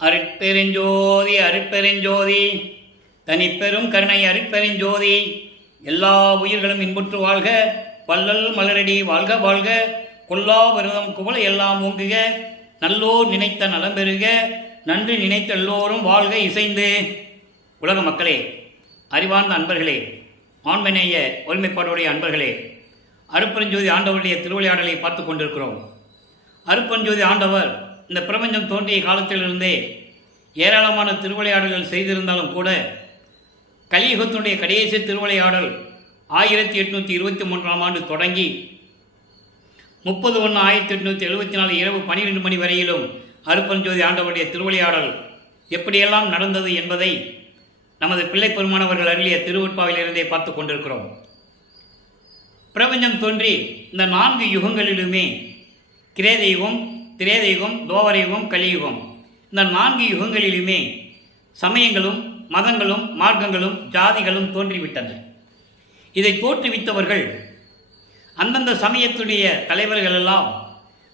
அருட்பெருஞ்சோதி அருட்பெருஞ்சோதி தனிப்பெரும் கருணை அருட்பெருஞ்சோதி. எல்லா உயிர்களும் இன்புற்று வாழ்க, வள்ளல் மலரடி வாழ்க வாழ்க, கொல்லா விரதம் குவளை எல்லாம் ஓங்குக, நல்லோர் நினைத்த நலம் பெறுக, நன்றி நினைத்த எல்லோரும் வாழ்க இசைந்து. உலக மக்களே, அறிவார்ந்த அன்பர்களே, ஆண்மநேய ஒருமைப்பாடுடைய அன்பர்களே, அருட்பெருஞ்சோதி ஆண்டவருடைய திருவிளையாடலை பார்த்து கொண்டிருக்கிறோம். அருட்பெருஞ்சோதி ஆண்டவர் இந்த பிரபஞ்சம் தோன்றிய காலத்திலிருந்தே ஏராளமான திருவிளையாடல்கள் செய்திருந்தாலும் கூட கலியுகத்தினுடைய கடைசி திருவிளையாடல் 1823ஆம் ஆண்டு தொடங்கி 30/1/1874 இரவு 12 மணி வரையிலும் அருட்பெருஞ்சோதி ஆண்டவருடைய திருவிளையாடல் எப்படியெல்லாம் நடந்தது என்பதை நமது பிள்ளை பெருமானவர்கள் அருளிய திருவுட்பாவிலிருந்தே பார்த்து கொண்டிருக்கிறோம். பிரபஞ்சம் தோன்றி இந்த 4 யுகங்களிலுமே கிரேதயுகம், திரேதயுகம், துவாபரயுகம், கலியுகம், இந்த 4 யுகங்களிலுமே சமயங்களும் மதங்களும் மார்க்கங்களும் ஜாதிகளும் தோன்றிவிட்டன. இதை தோற்றுவித்தவர்கள் அந்தந்த சமயத்துடைய தலைவர்கள் எல்லாம்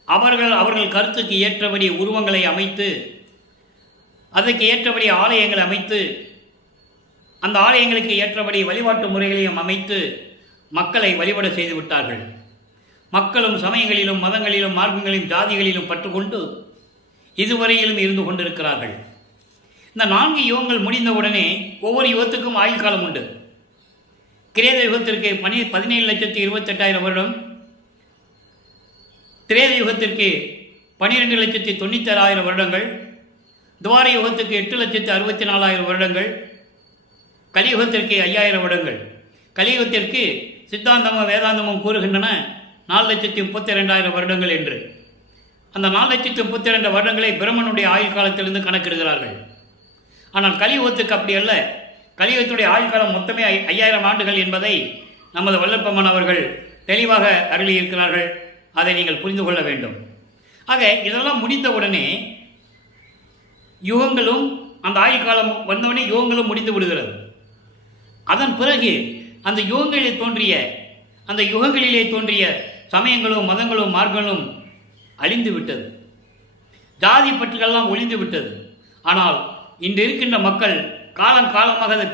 அவர்கள் கருத்துக்கு ஏற்றபடி உருவங்களை அமைத்து, அதற்கு ஏற்றபடி ஆலயங்களை அமைத்து, அந்த ஆலயங்களுக்கு ஏற்றபடி வழிபாட்டு முறைகளையும் அமைத்து மக்களை வழிபட செய்து விட்டார்கள். மக்களும் சமயங்களிலும் மதங்களிலும் மார்க்கங்களிலும் ஜாதிகளிலும் பற்றுக்கொண்டு இதுவரையிலும் இருந்து கொண்டிருக்கிறார்கள். இந்த 4 யுகங்கள் முடிந்தவுடனே ஒவ்வொரு யுகத்துக்கும் ஆயுள் காலம் உண்டு. கிரேத யுகத்திற்கு 17,28,000 வருடம், திரேத யுகத்திற்கு 12,96,000 வருடங்கள், துவார யுகத்துக்கு 8,64,000 வருடங்கள், கலியுகத்திற்கு 5,000 வருடங்கள். கலியுகத்திற்கு சித்தாந்தமும் வேதாந்தமும் கூறுகின்றன 4,32,000 வருடங்கள் என்று. அந்த 4,32,000 வருடங்களை பிரம்மனுடைய ஆயுள் காலத்திலிருந்து கணக்கிடுகிறார்கள். ஆனால் கலியுகத்துக்கு அப்படி அல்ல. கலியுகத்துடைய ஆயுள் காலம் மொத்தமே 5,000 ஆண்டுகள் என்பதை நமது வல்லப்பெருமான் அவர்கள் தெளிவாக அருளியிருக்கிறார்கள். அதை நீங்கள் புரிந்து கொள்ள வேண்டும். ஆக இதெல்லாம் முடிந்தவுடனே யுகங்களும், அந்த ஆயுள் காலம் வந்தவுடனே யுகங்களும் முடிந்து விடுகிறது. அதன் பிறகு அந்த யுகங்களிலே தோன்றிய சமயங்களும் மதங்களும் மார்க்கங்களும் அழிந்து விட்டது. ஜாதி பற்றுகள்லாம் ஒழிந்து விட்டது. ஆனால் இன்று இருக்கின்ற மக்கள் காலமாக அதை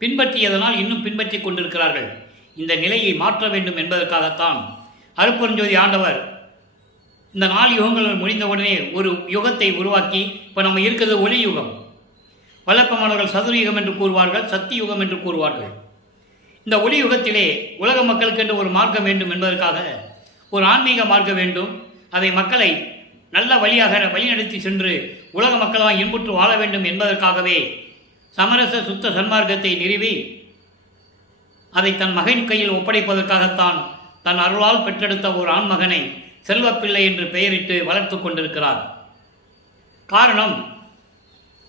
பின்பற்றியதனால் இன்னும் பின்பற்றி கொண்டிருக்கிறார்கள். இந்த நிலையை மாற்ற வேண்டும் என்பதற்காகத்தான் அருட்பெருஞ்சோதி ஆண்டவர் இந்த 4 யுகங்கள் முடிந்தவுடனே ஒரு யுகத்தை உருவாக்கி, இப்போ நம்ம இருக்கிறது ஒளி யுகம். வல்லப்பெருமானவர்கள் சதுரயுகம் என்று கூறுவார்கள், சக்தி யுகம் என்று கூறுவார்கள். இந்த ஒளி யுகத்திலே உலக மக்களுக்கு என்று ஒரு மார்க்கம் வேண்டும் என்பதற்காக ஒரு ஆன்மீக மார்க்கம் வேண்டும். அதை மக்களை நல்ல வழியாக வழிநடத்தி சென்று உலக மக்களாக இன்புற்று வாழ வேண்டும் என்பதற்காகவே சமரச சுத்த சன்மார்க்கத்தை நிறுவி அதை தன் மகன் கையில் ஒப்படைப்பதற்காகத்தான் தன் அருளால் பெற்றெடுத்த ஒரு ஆண்மகனை செல்வப்பிள்ளை என்று பெயரிட்டு வளர்த்து கொண்டிருக்கிறார். காரணம்,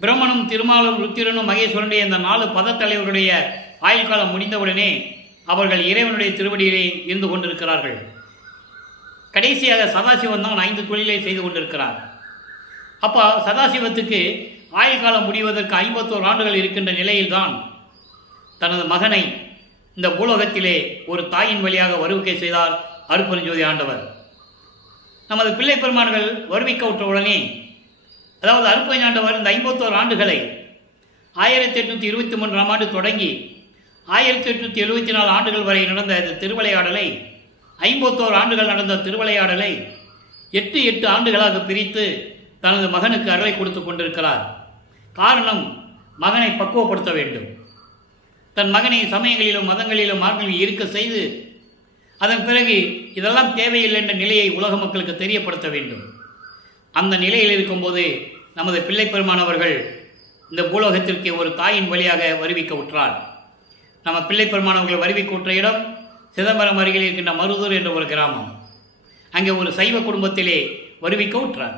பிரம்மனும் திருமாலும் ருத்திரனும் மகேஸ்வரனுடைய இந்த 4 பதத்தலைவருடைய ஆயுள் காலம் முடிந்தவுடனே அவர்கள் இறைவனுடைய திருவடியிலே இருந்து கொண்டிருக்கிறார்கள். கடைசியாக சதாசிவன் தான் 5 தொழிலை செய்து கொண்டிருக்கிறார். அப்போ சதாசிவத்துக்கு ஆயுள் காலம் முடிவதற்கு 51 ஆண்டுகள் இருக்கின்ற நிலையில்தான் தனது மகனை இந்த பூலோகத்திலே ஒரு தாயின் வழியாக வருவிக்கை செய்தார் அருட்பெருஞ்சோதி ஆண்டவர். நமது பிள்ளை பெருமான்கள் வருவிக்க உற்றவுடனே, அதாவது அருட்பெருஞ்சோதி ஆண்டவர் இந்த 51 ஆண்டுகளை 1823ஆம் ஆண்டு தொடங்கி 1874 ஆண்டுகள் வரை நடந்த இந்த திருவிளையாடலை, 51 ஆண்டுகள் நடந்த திருவிளையாடலை 8 ஆண்டுகளாக பிரித்து தனது மகனுக்கு அருளை கொடுத்து கொண்டிருக்கிறார். காரணம், மகனை பக்குவப்படுத்த வேண்டும். தன் மகனை சமயங்களிலும் மதங்களிலும் மார்க்கங்களிலும் இருக்க செய்து அதன் பிறகு இதெல்லாம் தேவையில்லை என்ற நிலையை உலக மக்களுக்கு தெரியப்படுத்த வேண்டும். அந்த நிலையில் இருக்கும்போது நமது பிள்ளை பெருமானவர்கள் இந்த பூலோகத்திற்கு ஒரு தாயின் வழியாக வருவிக்க உற்றார். நம்ம பிள்ளை பெருமானவர்கள் வருவிக்க உற்ற இடம் சிதம்பரம் அருகில் இருக்கின்ற மருதூர் என்ற ஒரு கிராமம். அங்கே ஒரு சைவ குடும்பத்திலே வருவிக்க உற்றார்.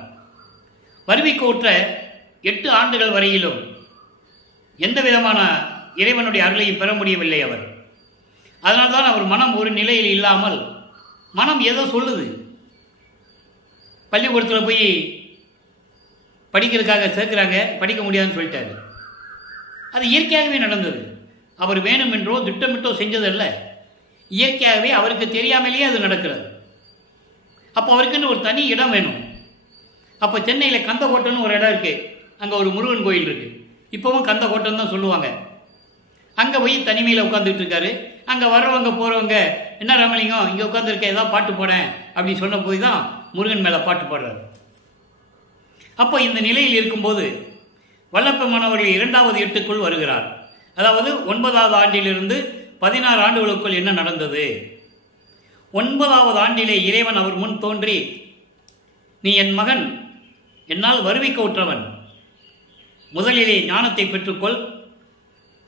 வருவிக்க உற்ற 8 ஆண்டுகள் வரையிலும் எந்த விதமான இறைவனுடைய அருளையும் பெற முடியவில்லை அவர். அதனால்தான் அவர் மனம் ஒரு நிலையில் இல்லாமல், மனம் ஏதோ சொல்லுது, பள்ளிக்கூடத்தில் போய் படிக்கிறதுக்காக சேர்க்கிறாங்க, படிக்க முடியாதுன்னு சொல்லிட்டாரு. அது இயற்கையாகவே நடந்தது. அவர் வேணுமென்றோ திட்டமிட்டோ செஞ்சதல்ல, இயற்கையாகவே அவருக்கு தெரியாமலேயே அது நடக்கிறது. அப்போ அவருக்குன்னு ஒரு தனி இடம் வேணும். அப்போ சென்னையில் கந்தக்கோட்டைன்னு ஒரு இடம் இருக்குது, அங்கே ஒரு முருகன் கோயில் இருக்குது, இப்போவும் கந்தக்கோட்டைன்னு தான் சொல்லுவாங்க. அங்கே போய் தனிமையில் உட்காந்துட்டு இருக்காரு. அங்கே வர்றவங்க போகிறவங்க, என்ன ராமலிங்கம் இங்கே உட்காந்துருக்க, ஏதாவது பாட்டு போடேன் அப்படின்னு சொன்ன போய் தான் முருகன் மேலே பாட்டு பாடுறாரு. அப்போ இந்த நிலையில் இருக்கும்போது வல்லப்பெருமான் அவர்கள் 2வது எட்டுக்குள் வருகிறார். அதாவது 9வது ஆண்டிலிருந்து 16 ஆண்டுகளுக்குள் என்ன நடந்தது? 9வது ஆண்டிலே இறைவன் அவர் முன் தோன்றி, நீ என் மகன், என்னால் வருவிக்க உற்றவன், முதலிலே ஞானத்தை பெற்றுக்கொள்,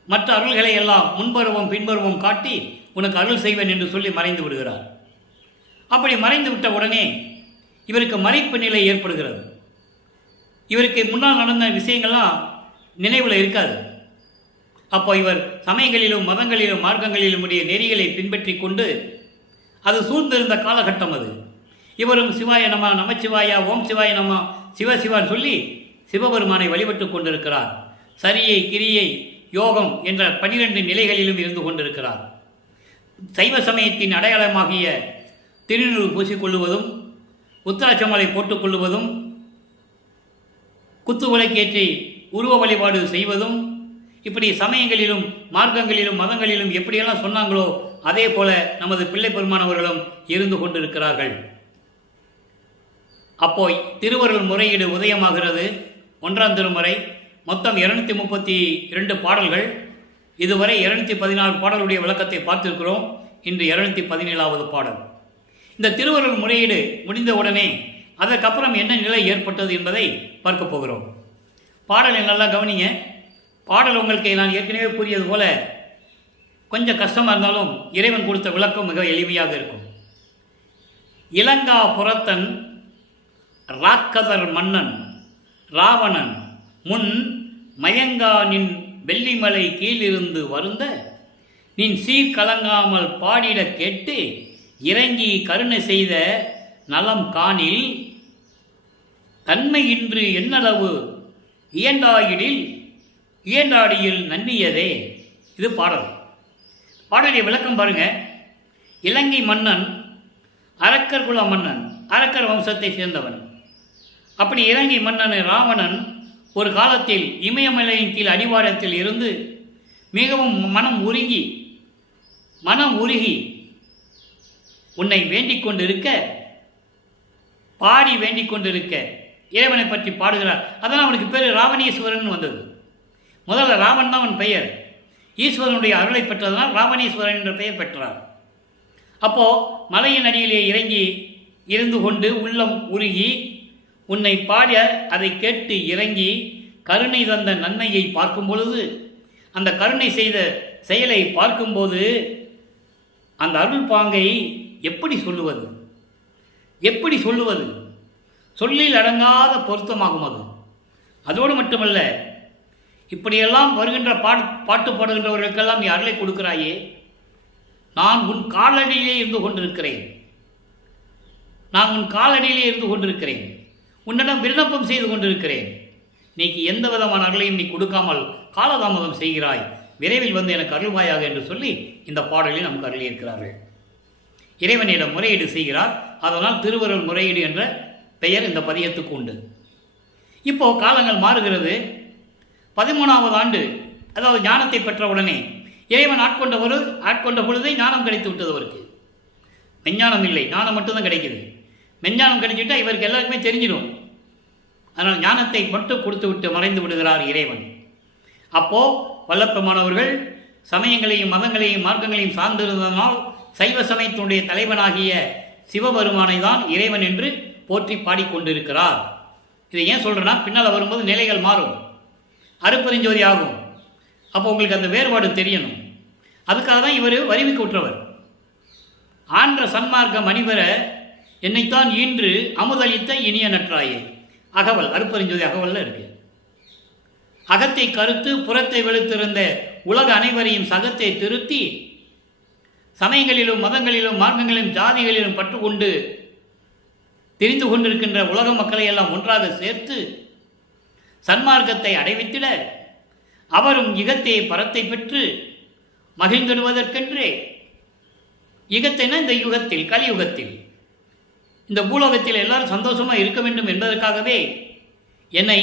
மற்ற அருள்களை எல்லாம் முன்பருவம் பின்பருவம் காட்டி உனக்கு அருள் செய்வேன் என்று சொல்லி மறைந்து விடுகிறார். அப்படி மறைந்து விட்ட உடனே இவருக்கு மறைப்பு நிலை ஏற்படுகிறது. இவருக்கு முன்னால் நடந்த விஷயங்கள்லாம் நினைவில் இருக்காது. அப்போ இவர் சமயங்களிலும் மதங்களிலும் மார்க்கங்களிலும் உடைய நெறிகளை பின்பற்றி கொண்டு அது சூழ்ந்திருந்த காலகட்டம் அது. இவரும் சிவாய நம, நமச்சிவாயா, ஓம் சிவாய நம, சிவசிவான்னு சொல்லி சிவபெருமானை வழிபட்டு கொண்டிருக்கிறார். சரியை, கிரியை, யோகம் என்ற 12 நிலைகளிலும் இருந்து கொண்டிருக்கிறார். சைவ சமயத்தின் அடையாளமாகிய திருநூறு பூசிக்கொள்ளுவதும், உத்தராட்சமாலை போட்டுக்கொள்ளுவதும், குத்து விளக்கேற்றி உருவ வழிபாடு செய்வதும், இப்படி சமயங்களிலும் மார்க்கங்களிலும் மதங்களிலும் எப்படியெல்லாம் சொன்னாங்களோ அதே போல நமது பிள்ளை பெருமானவர்களும் இருந்து கொண்டிருக்கிறார்கள். அப்போ திருவருள் முறையீடு உதயமாகிறது. 1ஆம் திருமுறை, மொத்தம் 232 பாடல்கள். இதுவரை 214 பாடலுடைய விளக்கத்தை பார்த்திருக்கிறோம். இன்று 217வது பாடல். இந்த திருவருள் முறையீடு முடிந்தவுடனே அதற்கப்புறம் என்ன நிலை ஏற்பட்டது என்பதை பார்க்க போகிறோம். பாடலை நல்லா கவனிங்க. பாடல் உங்களுக்கு நான் ஏற்கனவே கூறியது போல கொஞ்சம் கஷ்டமாக இருந்தாலும் இறைவன் கொடுத்த விளக்கம் மிக எளிமையாக இருக்கும். இலங்கா புறத்தன் ராக்கதர் மன்னன் ராவணன் முன் மயங்கா நின் வெள்ளிமலை கீழிருந்து வருந்த நின் சீர் கலங்காமல் பாடிட கேட்டு இறங்கி கருணை செய்த நலம் காணில் தன்மையின்று என்னளவு இயண்டாடியில் நன்னியதே. இது பாடல். பாடலுடைய விளக்கம் பாருங்க. இலங்கை மன்னன் அரக்கர் குல மன்னன், அரக்கர் வம்சத்தை சேர்ந்தவன். அப்படி இலங்கை மன்னன் ராவணன் ஒரு காலத்தில் இமயமலையின் கீழ் அடிவாரத்தில் இருந்து மிகவும் மனம் உருகி உன்னை வேண்டிக் கொண்டிருக்க, பாடி வேண்டிக் கொண்டிருக்க இறைவனை பற்றி பாடுகிறார். அதனால் அவனுக்கு பேர் ராவணீஸ்வரன் வந்தது. முதல்ல ராவன் தான் அவன் பெயர். ஈஸ்வரனுடைய அருளை பெற்றதனால் ராவணீஸ்வரன் என்ற பெயர் பெற்றார். அப்போ மலையின் அடியிலே இறங்கி இருந்து கொண்டு உள்ளம் உருகி உன்னை பாட அதை கேட்டு இறங்கி கருணை தந்த நன்மையை பார்க்கும் பொழுது, அந்த கருணை செய்த செயலை பார்க்கும்போது அந்த அருள் பாங்கை எப்படி சொல்லுவது? சொல்லில் அடங்காத பொருத்தமாகும் அது. அதோடு மட்டுமல்ல, இப்படியெல்லாம் வருகின்ற பாட்டு பாடுகின்றவர்களுக்கெல்லாம் நீ அருளை கொடுக்கிறாயே, நான் உன் காலடியிலே இருந்து கொண்டிருக்கிறேன், உன்னிடம் விண்ணப்பம் செய்து கொண்டிருக்கிறேன். நீக்கு எந்த விதமான அருளையும் நீ கொடுக்காமல் காலதாமதம் செய்கிறாய், விரைவில் வந்து எனக்கு அருள்வாயாக என்று சொல்லி இந்த பாடலில் நமக்கு அருளியிருக்கிறார்கள். இறைவனிடம் முறையீடு செய்கிறார். அதனால் திருவருள் முறையீடு என்ற பெயர் இந்த பதியத்துக்கு உண்டு. இப்போ காலங்கள் மாறுகிறது. 13வது ஆண்டு, அதாவது ஞானத்தை பெற்ற உடனே இறைவன் ஆட்கொண்ட பொழுதே ஞானம் கிடைத்து விட்டது. அவருக்கு மெஞ்ஞானம் இல்லை, ஞானம் மட்டும்தான் கிடைக்குது. மெஞ்ஞானம் கிடைச்சிட்டா இவருக்கு எல்லாருக்குமே தெரிஞ்சிடும். அதனால் ஞானத்தை மட்டும் கொடுத்து விட்டு மறைந்து விடுகிறார் இறைவன். அப்போ வல்லப்பெருமானவர்கள் சமயங்களையும் மதங்களையும் மார்க்கங்களையும் சார்ந்திருந்ததனால் சைவ சமயத்தினுடைய தலைவனாகிய சிவபெருமானை தான் இறைவன் என்று போற்றி பாடிக்கொண்டிருக்கிறார். இதை ஏன் சொல்கிறேன்னா, பின்னால் வரும்போது நிலைகள் மாறும், அருப்பெருஞ்சோதி ஆகும். அப்போ உங்களுக்கு அந்த வேறுபாடு தெரியணும். அதுக்காக தான் இவர் வரிவிக்கு உற்றவர். ஆன்ற சன்மார்க்க மணிவர என்னைத்தான் ஈன்று அமுதளித்த இனிய நற்றாயே. அகவல், அருப்பெருஞ்சோதி அகவல்ல இருக்கு. அகத்தை கருத்து புறத்தை வெளுத்திருந்த உலக அனைவரையும் சகத்தை திருத்தி சமயங்களிலும் மதங்களிலும் மார்க்கங்களிலும் ஜாதிகளிலும் பற்றுக்கொண்டு தெரிந்து கொண்டிருக்கின்ற உலக மக்களை எல்லாம் ஒன்றாக சேர்த்து சன்மார்க்கத்தை அடைவித்திட அவரும் இகத்தை பரத்தை பெற்று மகிழ்ந்திடுவதற்கென்றே, இகத்தைனா இந்த யுகத்தில், கலியுகத்தில், இந்த பூலோகத்தில் எல்லாரும் சந்தோஷமாக இருக்க வேண்டும் என்பதற்காகவே என்னை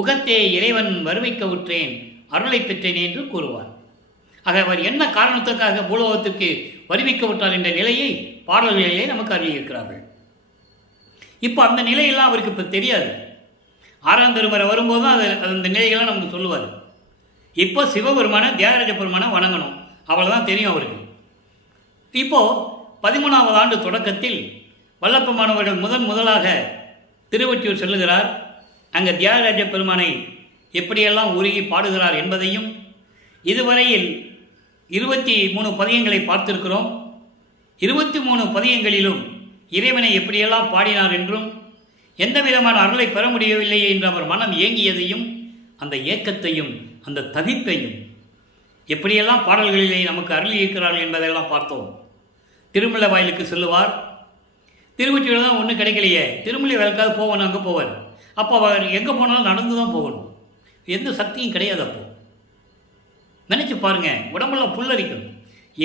உகத்தே இறைவன் வருவிக்க உற்றேன், அருளை பெற்றேன் என்று கூறுவார். ஆக அவர் என்ன காரணத்துக்காக பூலோகத்திற்கு வருவிக்க விட்டார் என்ற நிலையை பாடல்களிலே நமக்கு அறிவிக்கிறார்கள். இப்போ அந்த நிலையெல்லாம் அவருக்கு இப்போ தெரியாது. 6ஆம் திருமுறை வரும்போது தான் அந்த நிலைகள்லாம் நமக்கு சொல்லுவார். இப்போ சிவபெருமான தியாகராஜ பெருமானை வணங்கணும், அவ்வளோதான் தெரியும் அவருக்கு. இப்போது 13ஆவது ஆண்டு தொடக்கத்தில் வல்லப்பமானவர்கள் முதலாக திருவொற்றியூர் செல்லுகிறார். அங்கே தியாகராஜ பெருமானை எப்படியெல்லாம் உருகி பாடுகிறார் என்பதையும், இதுவரையில் 23 பதியங்களை பார்த்திருக்கிறோம். 23 பதியங்களிலும் இறைவனை எப்படியெல்லாம் பாடினார் என்றும், எந்த விதமான அருளை பெற முடியவில்லையே என்று அவர் மனம் ஏங்கியதையும், அந்த ஏக்கத்தையும் அந்த தவிப்பையும் எப்படியெல்லாம் பாடல்களிலே நமக்கு அருளி இருக்கிறார்கள் என்பதையெல்லாம் பார்த்தோம். திருமலை வாயிலுக்கு செல்லுவார். திருவொற்றியூர் தான் ஒன்றும் கிடைக்கலையே, திருமலை வயலுக்காக போகணும், அங்கே போவார். அப்போ அவர் எங்கே போனாலும் நடந்து தான் போகணும், எந்த சக்தியும் கிடையாது. அப்போ நினச்சி பாருங்கள், உடம்பெல்லாம் புல்லரிக்கும்.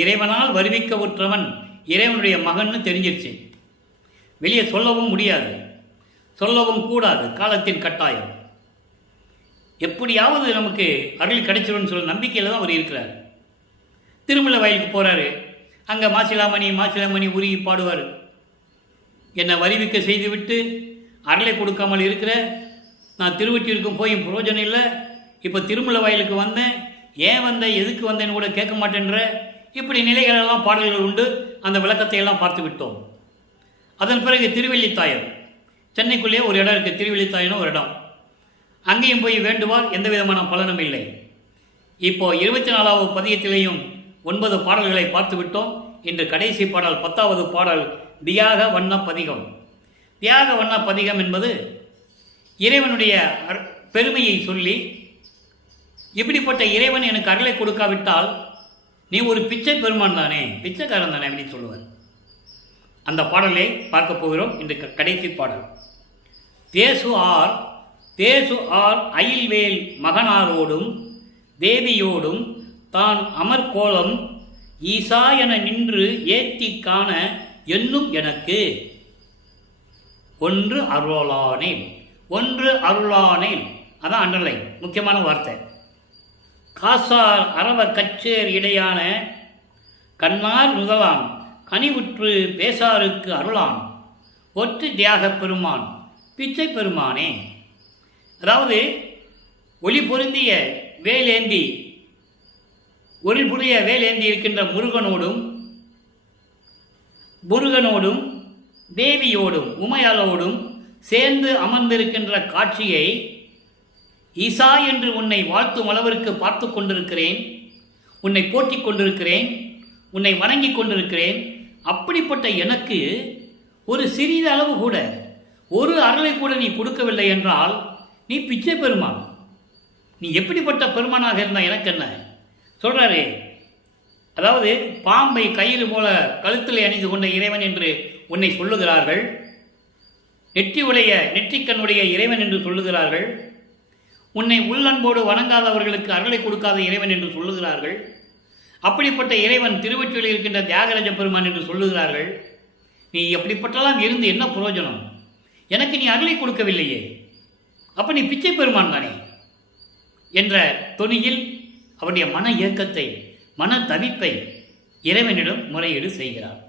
இறைவனால் வருவிக்க உற்றவன் இறைவனுடைய மகன்னு தெரிஞ்சிருச்சு. வெளியே சொல்லவும் முடியாது, சொல்லவும் கூடாது, காலத்தின் கட்டாயம். எப்படியாவது நமக்கு அருள் கிடைச்சிடும்னு சொல்ல நம்பிக்கையில் தான் அவர் இருக்கிறார். திருமலை வயலுக்கு போகிறாரு. அங்கே மாசிலாமணி உருகி பாடுவார். என்னை வருவிக்க செய்துவிட்டு அருளை கொடுக்காமல் இருக்கிற, நான் திருவொற்றியூருக்கும் போய் புரோஜனம் இல்லை, இப்போ திருமலை வயலுக்கு வந்தேன், ஏன் வந்தேன், எதுக்கு வந்தேன்னு கூட கேட்க மாட்டேன்ற, இப்படி நிலைகளெல்லாம் பாடல்கள் உண்டு. அந்த விளக்கத்தை எல்லாம் பார்த்து விட்டோம். அதன் பிறகு திருவெள்ளித்தாயர், சென்னைக்குள்ளேயே ஒரு இடம் இருக்குது, திருவெள்ளித்தாயனும் ஒரு இடம். அங்கேயும் போய் வேண்டுவார், எந்த விதமான பலனும் இல்லை. இப்போது 24ஆவது பதியத்திலேயும் 9 பாடல்களை பார்த்து விட்டோம். இன்று கடைசி பாடல் 10ஆவது பாடல் தியாக வண்ண பதிகம். தியாக வண்ண பதிகம் என்பது இறைவனுடைய பெருமையை சொல்லி, இப்படிப்பட்ட இறைவன் எனக்கு அருளை கொடுக்காவிட்டால் நீ ஒரு பிச்சை பெருமான் தானே, பிச்சைக்காரன் தானே அப்படின்னு சொல்லுவார். அந்த பாடலை பார்க்க போகிறோம். இன்று கடைசி பாடல். தேசு ஆர் அயில்வேல் மகனாரோடும் தேவியோடும் தான் அமர்கோலம் ஈசா என நின்று ஏத்தி காண என்னும் எனக்கு ஒன்று அருளானேன். அதான் அண்டர்லைன், முக்கியமான வார்த்தை. காசார் அரவ கச்சேர் இடையான கண்ணார் முதலான் கனிவுற்று பேசாருக்கு அருளான் ஒற்று தியாக பெருமான் பிச்சை பெருமானே. அதாவது ஒளி பொருந்திய வேலேந்தி ஒளிபுரிய வேலேந்தி இருக்கின்ற முருகனோடும் தேவியோடும் உமையாளோடும் சேர்ந்து அமர்ந்திருக்கின்ற காட்சியை ஈசா என்று உன்னை வாழ்த்தும் அளவிற்கு பார்த்து கொண்டிருக்கிறேன், உன்னை போற்றிக் கொண்டிருக்கிறேன், உன்னை வணங்கி கொண்டிருக்கிறேன். அப்படிப்பட்ட எனக்கு ஒரு சிறிது அளவு கூட, ஒரு அருளை கூட நீ கொடுக்கவில்லை என்றால் நீ பிச்சை பெருமான். நீ எப்படிப்பட்ட பெருமானாக இருந்தால் எனக்கு என்ன சொல்கிறாரே. அதாவது பாம்பை கயிறு போல கழுத்தில் அணிந்து கொண்ட இறைவன் என்று உன்னை சொல்லுகிறார்கள், நெற்றிக்கண்ணுடைய இறைவன் என்று சொல்லுகிறார்கள், உன்னை உள்ளன்போடு வணங்காதவர்களுக்கு அருளை கொடுக்காத இறைவன் என்று சொல்லுகிறார்கள். அப்படிப்பட்ட இறைவன் திருவொற்றியூரில் இருக்கின்ற தியாகராஜ பெருமான் என்று சொல்லுகிறார்கள். நீ எப்படிப்பட்டெல்லாம் இருந்து என்ன பிரயோஜனம், எனக்கு நீ அருளை கொடுக்கவில்லையே, அப்போ நீ பிச்சை பெருமான் தானே என்ற தொனியில் அவருடைய மன இயக்கத்தை, மன தவிப்பை இறைவனிடம் முறையீடு செய்கிறார்.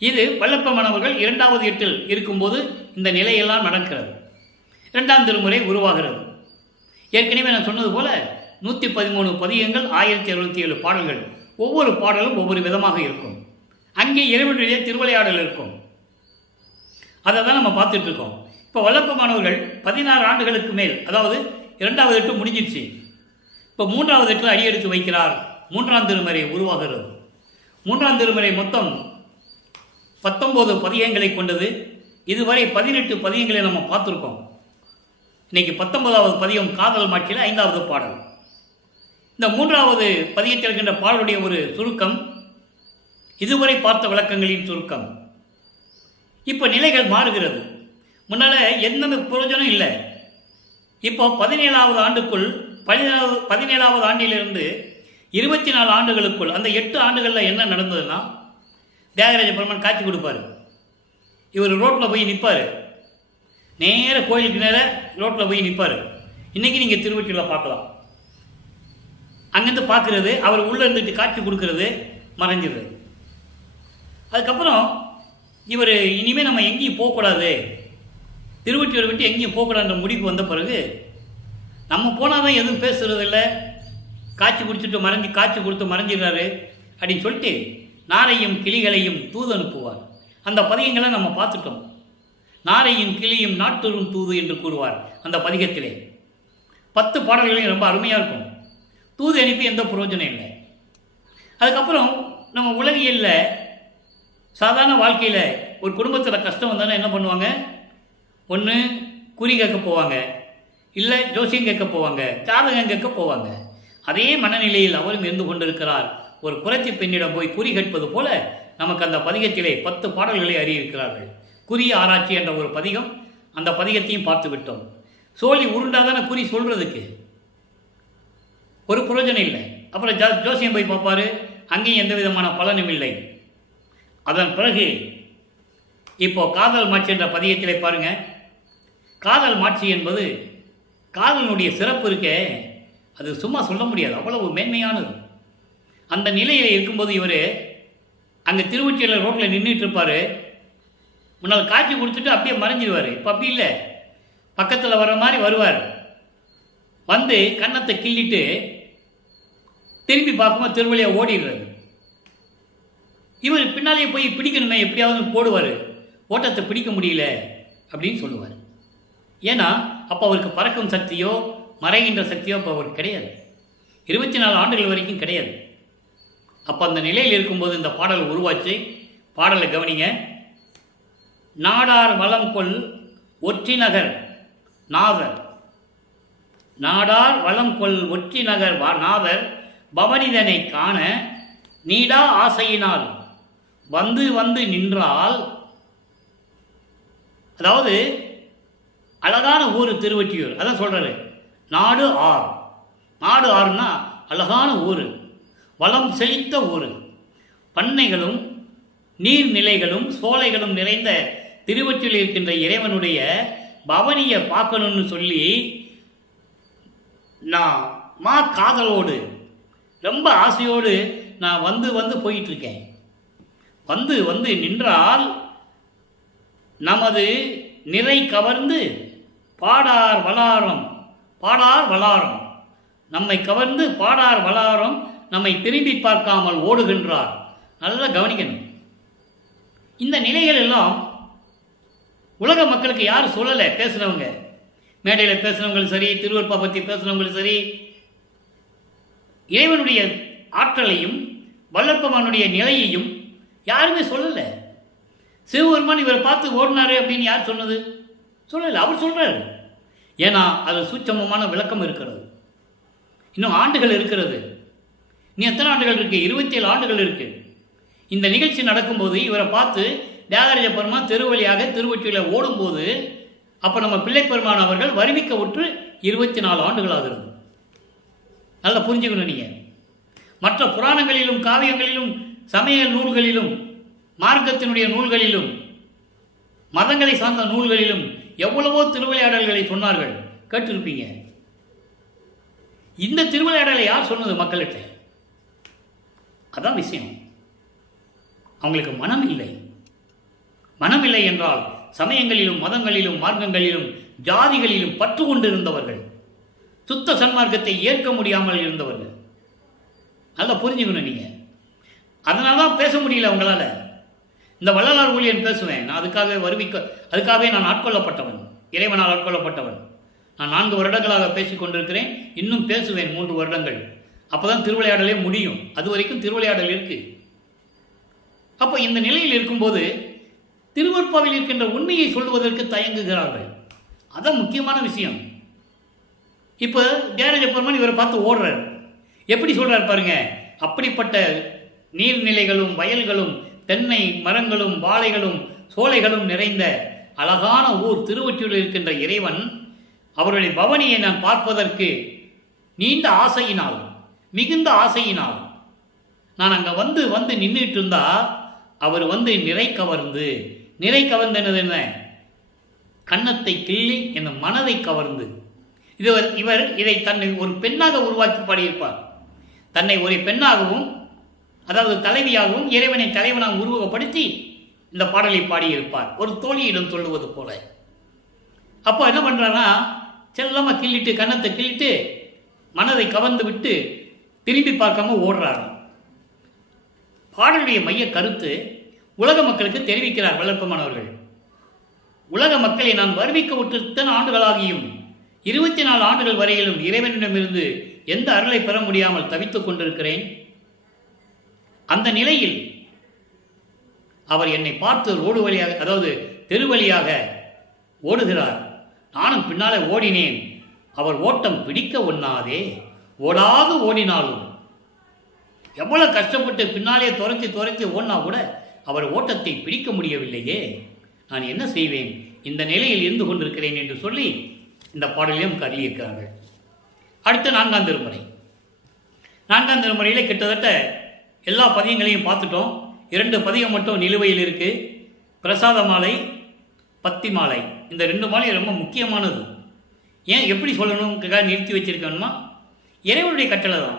இது வல்லப்பமானவர்கள் 2வது எட்டில் இருக்கும்போது இந்த நிலையெல்லாம் நடக்கிறது. 2ஆம் திருமுறை உருவாகிறது. ஏற்கனவே நான் சொன்னது போல 113 பதியங்கள், 1067 பாடல்கள். ஒவ்வொரு பாடலும் ஒவ்வொரு விதமாக இருக்கும். அங்கே இறைவனுடைய திருவிளையாடல் இருக்கும். அதை தான் நம்ம பார்த்துட்டு இருக்கோம். இப்போ வல்லப்பமானவர்கள் 16 ஆண்டுகளுக்கு மேல், அதாவது 2வது எட்டு முடிஞ்சிருச்சு, இப்போ 3வது எட்டில் அடியெடுத்து வைக்கிறார். 3ஆம் திருமுறை உருவாகிறது. 3ஆம் திருமுறை மொத்தம் 19 பதியங்களை கொண்டது. இதுவரை 18 பதியங்களை நம்ம பார்த்துருக்கோம். இன்னைக்கு 19வது பதியம் காதல் மாட்சியில் 5வது பாடல். இந்த 3வது பதியத்தில் இருக்கின்ற பாடலுடைய ஒரு சுருக்கம், இதுவரை பார்த்த விளக்கங்களின் சுருக்கம். இப்போ நிலைகள் மாறுகிறது. முன்னால் எந்த பிரயோஜனம் இல்லை. இப்போ 17வது ஆண்டுக்குள், 17வது ஆண்டிலிருந்து 24 ஆண்டுகளுக்குள், அந்த 8 ஆண்டுகளில் என்ன நடந்ததுன்னா, தியாகராஜ பெருமான் காட்சி கொடுப்பார். இவர் ரோட்டில் போய் நிற்பார், நேர கோயிலுக்கு நேர ரோட்டில் போய் நிற்பார். இன்றைக்கி நீங்கள் திருவொற்றியூரில் பார்க்கலாம். அங்கேருந்து பார்க்குறது, அவர் உள்ளே இருந்துட்டு காட்சி கொடுக்கறது, மறைஞ்சிடுறது. அதுக்கப்புறம் இவர் இனிமேல் நம்ம எங்கேயும் போகக்கூடாது, திருவொற்றியூரை விட்டு எங்கேயும் போகக்கூடாதுன்ற முடிவுக்கு வந்த பிறகு நம்ம போனால் தான் எதுவும் பேசுகிறதில்ல, காட்சி குடிச்சிட்டு காட்சி கொடுத்து மறைஞ்சிடுறாரு அப்படின்னு சொல்லிட்டு நாரையும் கிளிகளையும் தூது அனுப்புவார். அந்த பதிகங்களை நம்ம பார்த்துட்டோம். நாரையும் கிளியும் நாட்டுறும் தூது என்று கூறுவார் அந்த பதிகத்திலே. 10 பாடல்களையும் ரொம்ப அருமையாக இருக்கும். தூது அனுப்பி எந்த பிரயோஜனம் இல்லை. அதுக்கப்புறம் நம்ம உலகியலில் சாதாரண வாழ்க்கையில் ஒரு குடும்பத்தில் கஷ்டம் வந்தாலும் என்ன பண்ணுவாங்க? ஒன்று குறி கேட்க போவாங்க, இல்லை ஜோசியம் கேட்க போவாங்க, ஜாதகம் கேட்க போவாங்க. அதே மனநிலையில் அவரும் இருந்து கொண்டிருக்கிறார். ஒரு குறைச்சி பெண்ணிடம் போய் குறி கேட்பது போல நமக்கு அந்த பதிகத்திலே 10 பாடல்களை அறியிருக்கிறார்கள். குறி ஆராய்ச்சி என்ற ஒரு பதிகம், அந்த பதிகத்தையும் பார்த்து விட்டோம். சோழி உருண்டாதான குறி சொல்கிறதுக்கு ஒரு பிரயோஜனம் இல்லை. அப்புறம் ஜோசியம் போய் பார்ப்பார், அங்கேயும் எந்த விதமான பலனும் இல்லை. அதன் பிறகு இப்போ காதல் மாட்சி என்ற பதிகத்திலே பாருங்க. காதல் மாட்சி என்பது காதலினுடைய சிறப்பு இருக்கே, அது சும்மா சொல்ல முடியாது, அவ்வளவு மேன்மையானது. அந்த நிலையில் இருக்கும்போது இவர் அங்கே திருவொற்றியூரில் ரோட்டில் நின்றுட்டு இருப்பார். முன்னால் காட்சி கொடுத்துட்டு அப்படியே மறைஞ்சிடுவார். இப்போ அப்படி இல்லை, பக்கத்தில் வர்ற மாதிரி வருவார். வந்து கன்னத்தை கிள்ளிட்டு திரும்பி பார்க்கும்போது திருவள்ளியாக ஓடிடுறாரு. இவர் பின்னாலே போய் பிடிக்கணுமே, எப்படியாவது போடுவார். ஓட்டத்தை பிடிக்க முடியல அப்படின்னு சொல்லுவார். ஏன்னா அப்போ அவருக்கு பறக்கும் சக்தியோ மறைகின்ற சக்தியோ அப்போ அவருக்கு கிடையாது. 24 ஆண்டுகள் வரைக்கும் கிடையாது. அப்போ அந்த நிலையில் இருக்கும்போது இந்த பாடல் உருவாச்சு. பாடலை கவனிங்க. நாடார் வளம் கொள் ஒற்றி நகர் நாதர், நாடார் வளம் கொள் ஒற்றி நகர் நாதர் பவனிதனை காண நீடா ஆசையினால் வந்து வந்து நின்றால். அதாவது அழகான ஊர் திருவொற்றியூர், அதான் சொல்கிறாரு. நாடு ஆர், நாடு ஆறுனா அழகான ஊர், வளம் செழித்த ஊர், பண்ணைகளும் நீர்நிலைகளும் சோலைகளும் நிறைந்த திருவொற்றியூரில் இருக்கின்ற இறைவனுடைய பவனியை பார்க்கணும்னு சொல்லி நான் காதலோடு ரொம்ப ஆசையோடு நான் வந்து வந்து போயிட்டுருக்கேன். வந்து வந்து நின்றால் நமது நிறை கவர்ந்து பாடார் வளாரம், பாடார் வளாரம், நம்மை கவர்ந்து பாடார் வளாரம் நம்மை திரும்பி பார்க்காமல் ஓடுகின்றார். நல்லா கவனிக்கணும். இந்த நிலைகள் எல்லாம் உலக மக்களுக்கு யார் சொல்லலை. பேசுனவங்க, மேடையில் பேசுனவங்களும் சரி, திருவருப்பா பற்றி பேசுனவங்களும் சரி, இறைவனுடைய ஆற்றலையும் வல்லற்பமானுடைய நிலையையும் யாருமே சொல்லலை. சிவபெருமான் இவரை பார்த்து ஓடினாரு அப்படின்னு யார் சொன்னது? சொல்லலை. அவர் சொல்கிறார். ஏன்னா அது சூட்சமமான விளக்கம் இருக்கிறது. இன்னும் ஆண்டுகள் இருக்கிறது. இன்னும் எத்தனை ஆண்டுகள் இருக்குது? 27 ஆண்டுகள் இருக்குது. இந்த நிகழ்ச்சி நடக்கும்போது இவரை பார்த்து தியாகராஜ பெருமான் திருவழியாக திருவொற்றியூரில் ஓடும்போது அப்போ நம்ம பிள்ளை பெருமான் அவர்கள் வருவிக்க உற்று 24 ஆண்டுகள் ஆகிறது. நல்லா புரிஞ்சுக்கணும். நீங்கள் மற்ற புராணங்களிலும் காவியங்களிலும் சமய நூல்களிலும் மார்க்கத்தினுடைய நூல்களிலும் மதங்களை சார்ந்த நூல்களிலும் எவ்வளவோ திருவிளையாடல்களை சொன்னார்கள், கேட்டிருப்பீங்க. இந்த திருவிளையாடலை யார் சொன்னது மக்கள்கிட்ட? அதான் விஷயம். அவங்களுக்கு மனம் இல்லை. மனம் இல்லை என்றால் சமயங்களிலும் மதங்களிலும் மார்க்கங்களிலும் ஜாதிகளிலும் பற்று கொண்டிருந்தவர்கள், சுத்த சன்மார்க்கத்தை ஏற்க முடியாமல் இருந்தவர்கள். நல்லா புரிஞ்சுக்கணும் நீங்கள். அதனால தான் பேச முடியல அவங்களால. இந்த வள்ளலார் ஊழியன் பேசுவேன் நான், அதுக்காகவே நான் ஆட்கொள்ளப்பட்டவன், இறைவனால் ஆட்கொள்ளப்பட்டவன். நான் 4 வருடங்களாக பேசி கொண்டிருக்கிறேன். இன்னும் பேசுவேன் 3 வருடங்கள். அப்போ தான் திருவிளையாடலே முடியும். அது வரைக்கும் திருவிளையாடல் இருக்கு. அப்போ இந்த நிலையில் இருக்கும்போது திருவருட்பாவில் இருக்கின்ற உண்மையை சொல்வதற்கு தயங்குகிறார்கள். அதான் முக்கியமான விஷயம். இப்போ தியாகராஜ பெருமான் இவரை பார்த்து ஓடுறார். எப்படி சொல்றார் பாருங்க. அப்படிப்பட்ட நீர்நிலைகளும் வயல்களும் தென்னை மரங்களும் வாழைகளும் சோலைகளும் நிறைந்த அழகான ஊர் திருவொற்றியூரில் இருக்கின்ற இறைவன், அவருடைய பவனியை நான் பார்ப்பதற்கு நீண்ட ஆசையினால், மிகுந்த ஆசையினால் நான் அங்கே வந்து வந்து நின்றுட்டு இருந்தா அவர் வந்து நிறை கவர்ந்து நிறை கவர்ந்தனது என்ன? கன்னத்தை கிள்ளி என் மனதை கவர்ந்து. இவர் இதை தன்னை ஒரு பெண்ணாக உருவாக்கி பாடியிருப்பார். தன்னை ஒரு பெண்ணாகவும், அதாவது தலைவியாகவும், இறைவனை தலைவனாக உருவகப்படுத்தி இந்த பாடலை பாடியிருப்பார், ஒரு தோழியிடம் சொல்லுவது போல. அப்போ என்ன பண்ணுறாருன்னா, செல்லமாக கிள்ளிட்டு, கன்னத்தை கிள்ளிட்டு மனதை கவர்ந்து விட்டு திரும்பி பார்க்காம ஓடுறாரு. பாடலுடைய மைய கருத்து உலக மக்களுக்கு தெரிவிக்கிறார் வல்லற்பமானவர்கள். உலக மக்களை நான் வருவிக்க விட்டு ஆண்டுகளாகியும் 24 ஆண்டுகள் வரையிலும் இறைவனிடமிருந்து எந்த அருளை பெற முடியாமல் தவித்துக் கொண்டிருக்கிறேன். அந்த நிலையில் அவர் என்னை பார்த்து ரோடு வழியாக, அதாவது தெரு வழியாக ஓடுகிறார். நானும் பின்னாலே ஓடினேன். அவர் ஓட்டம் பிடிக்க ஒண்ணாதே, ஓடாது ஓடினாலும். எவ்வளவு கஷ்டப்பட்டு பின்னாலே துரத்தி ஓடினா கூட அவர் ஓட்டத்தை பிடிக்க முடியவில்லையே, நான் என்ன செய்வேன், இந்த நிலையில் இருந்து கொண்டிருக்கிறேன் என்று சொல்லி இந்த பாடலையும் கருளியிருக்கிறார்கள். அடுத்த 4ஆம் திருமுறை. 4ஆம் திருமுறையில் கிட்டத்தட்ட எல்லா பதியங்களையும் பார்த்துட்டோம். 2 பதியம் மட்டும் நிலுவையில் இருக்கு. பிரசாத மாலை, பத்தி மாலை, இந்த 2 மாலை ரொம்ப முக்கியமானது. ஏன் எப்படி சொல்லணும் நிறுத்தி வச்சிருக்கணுமா? இறைவனுடைய கட்டளை தான்.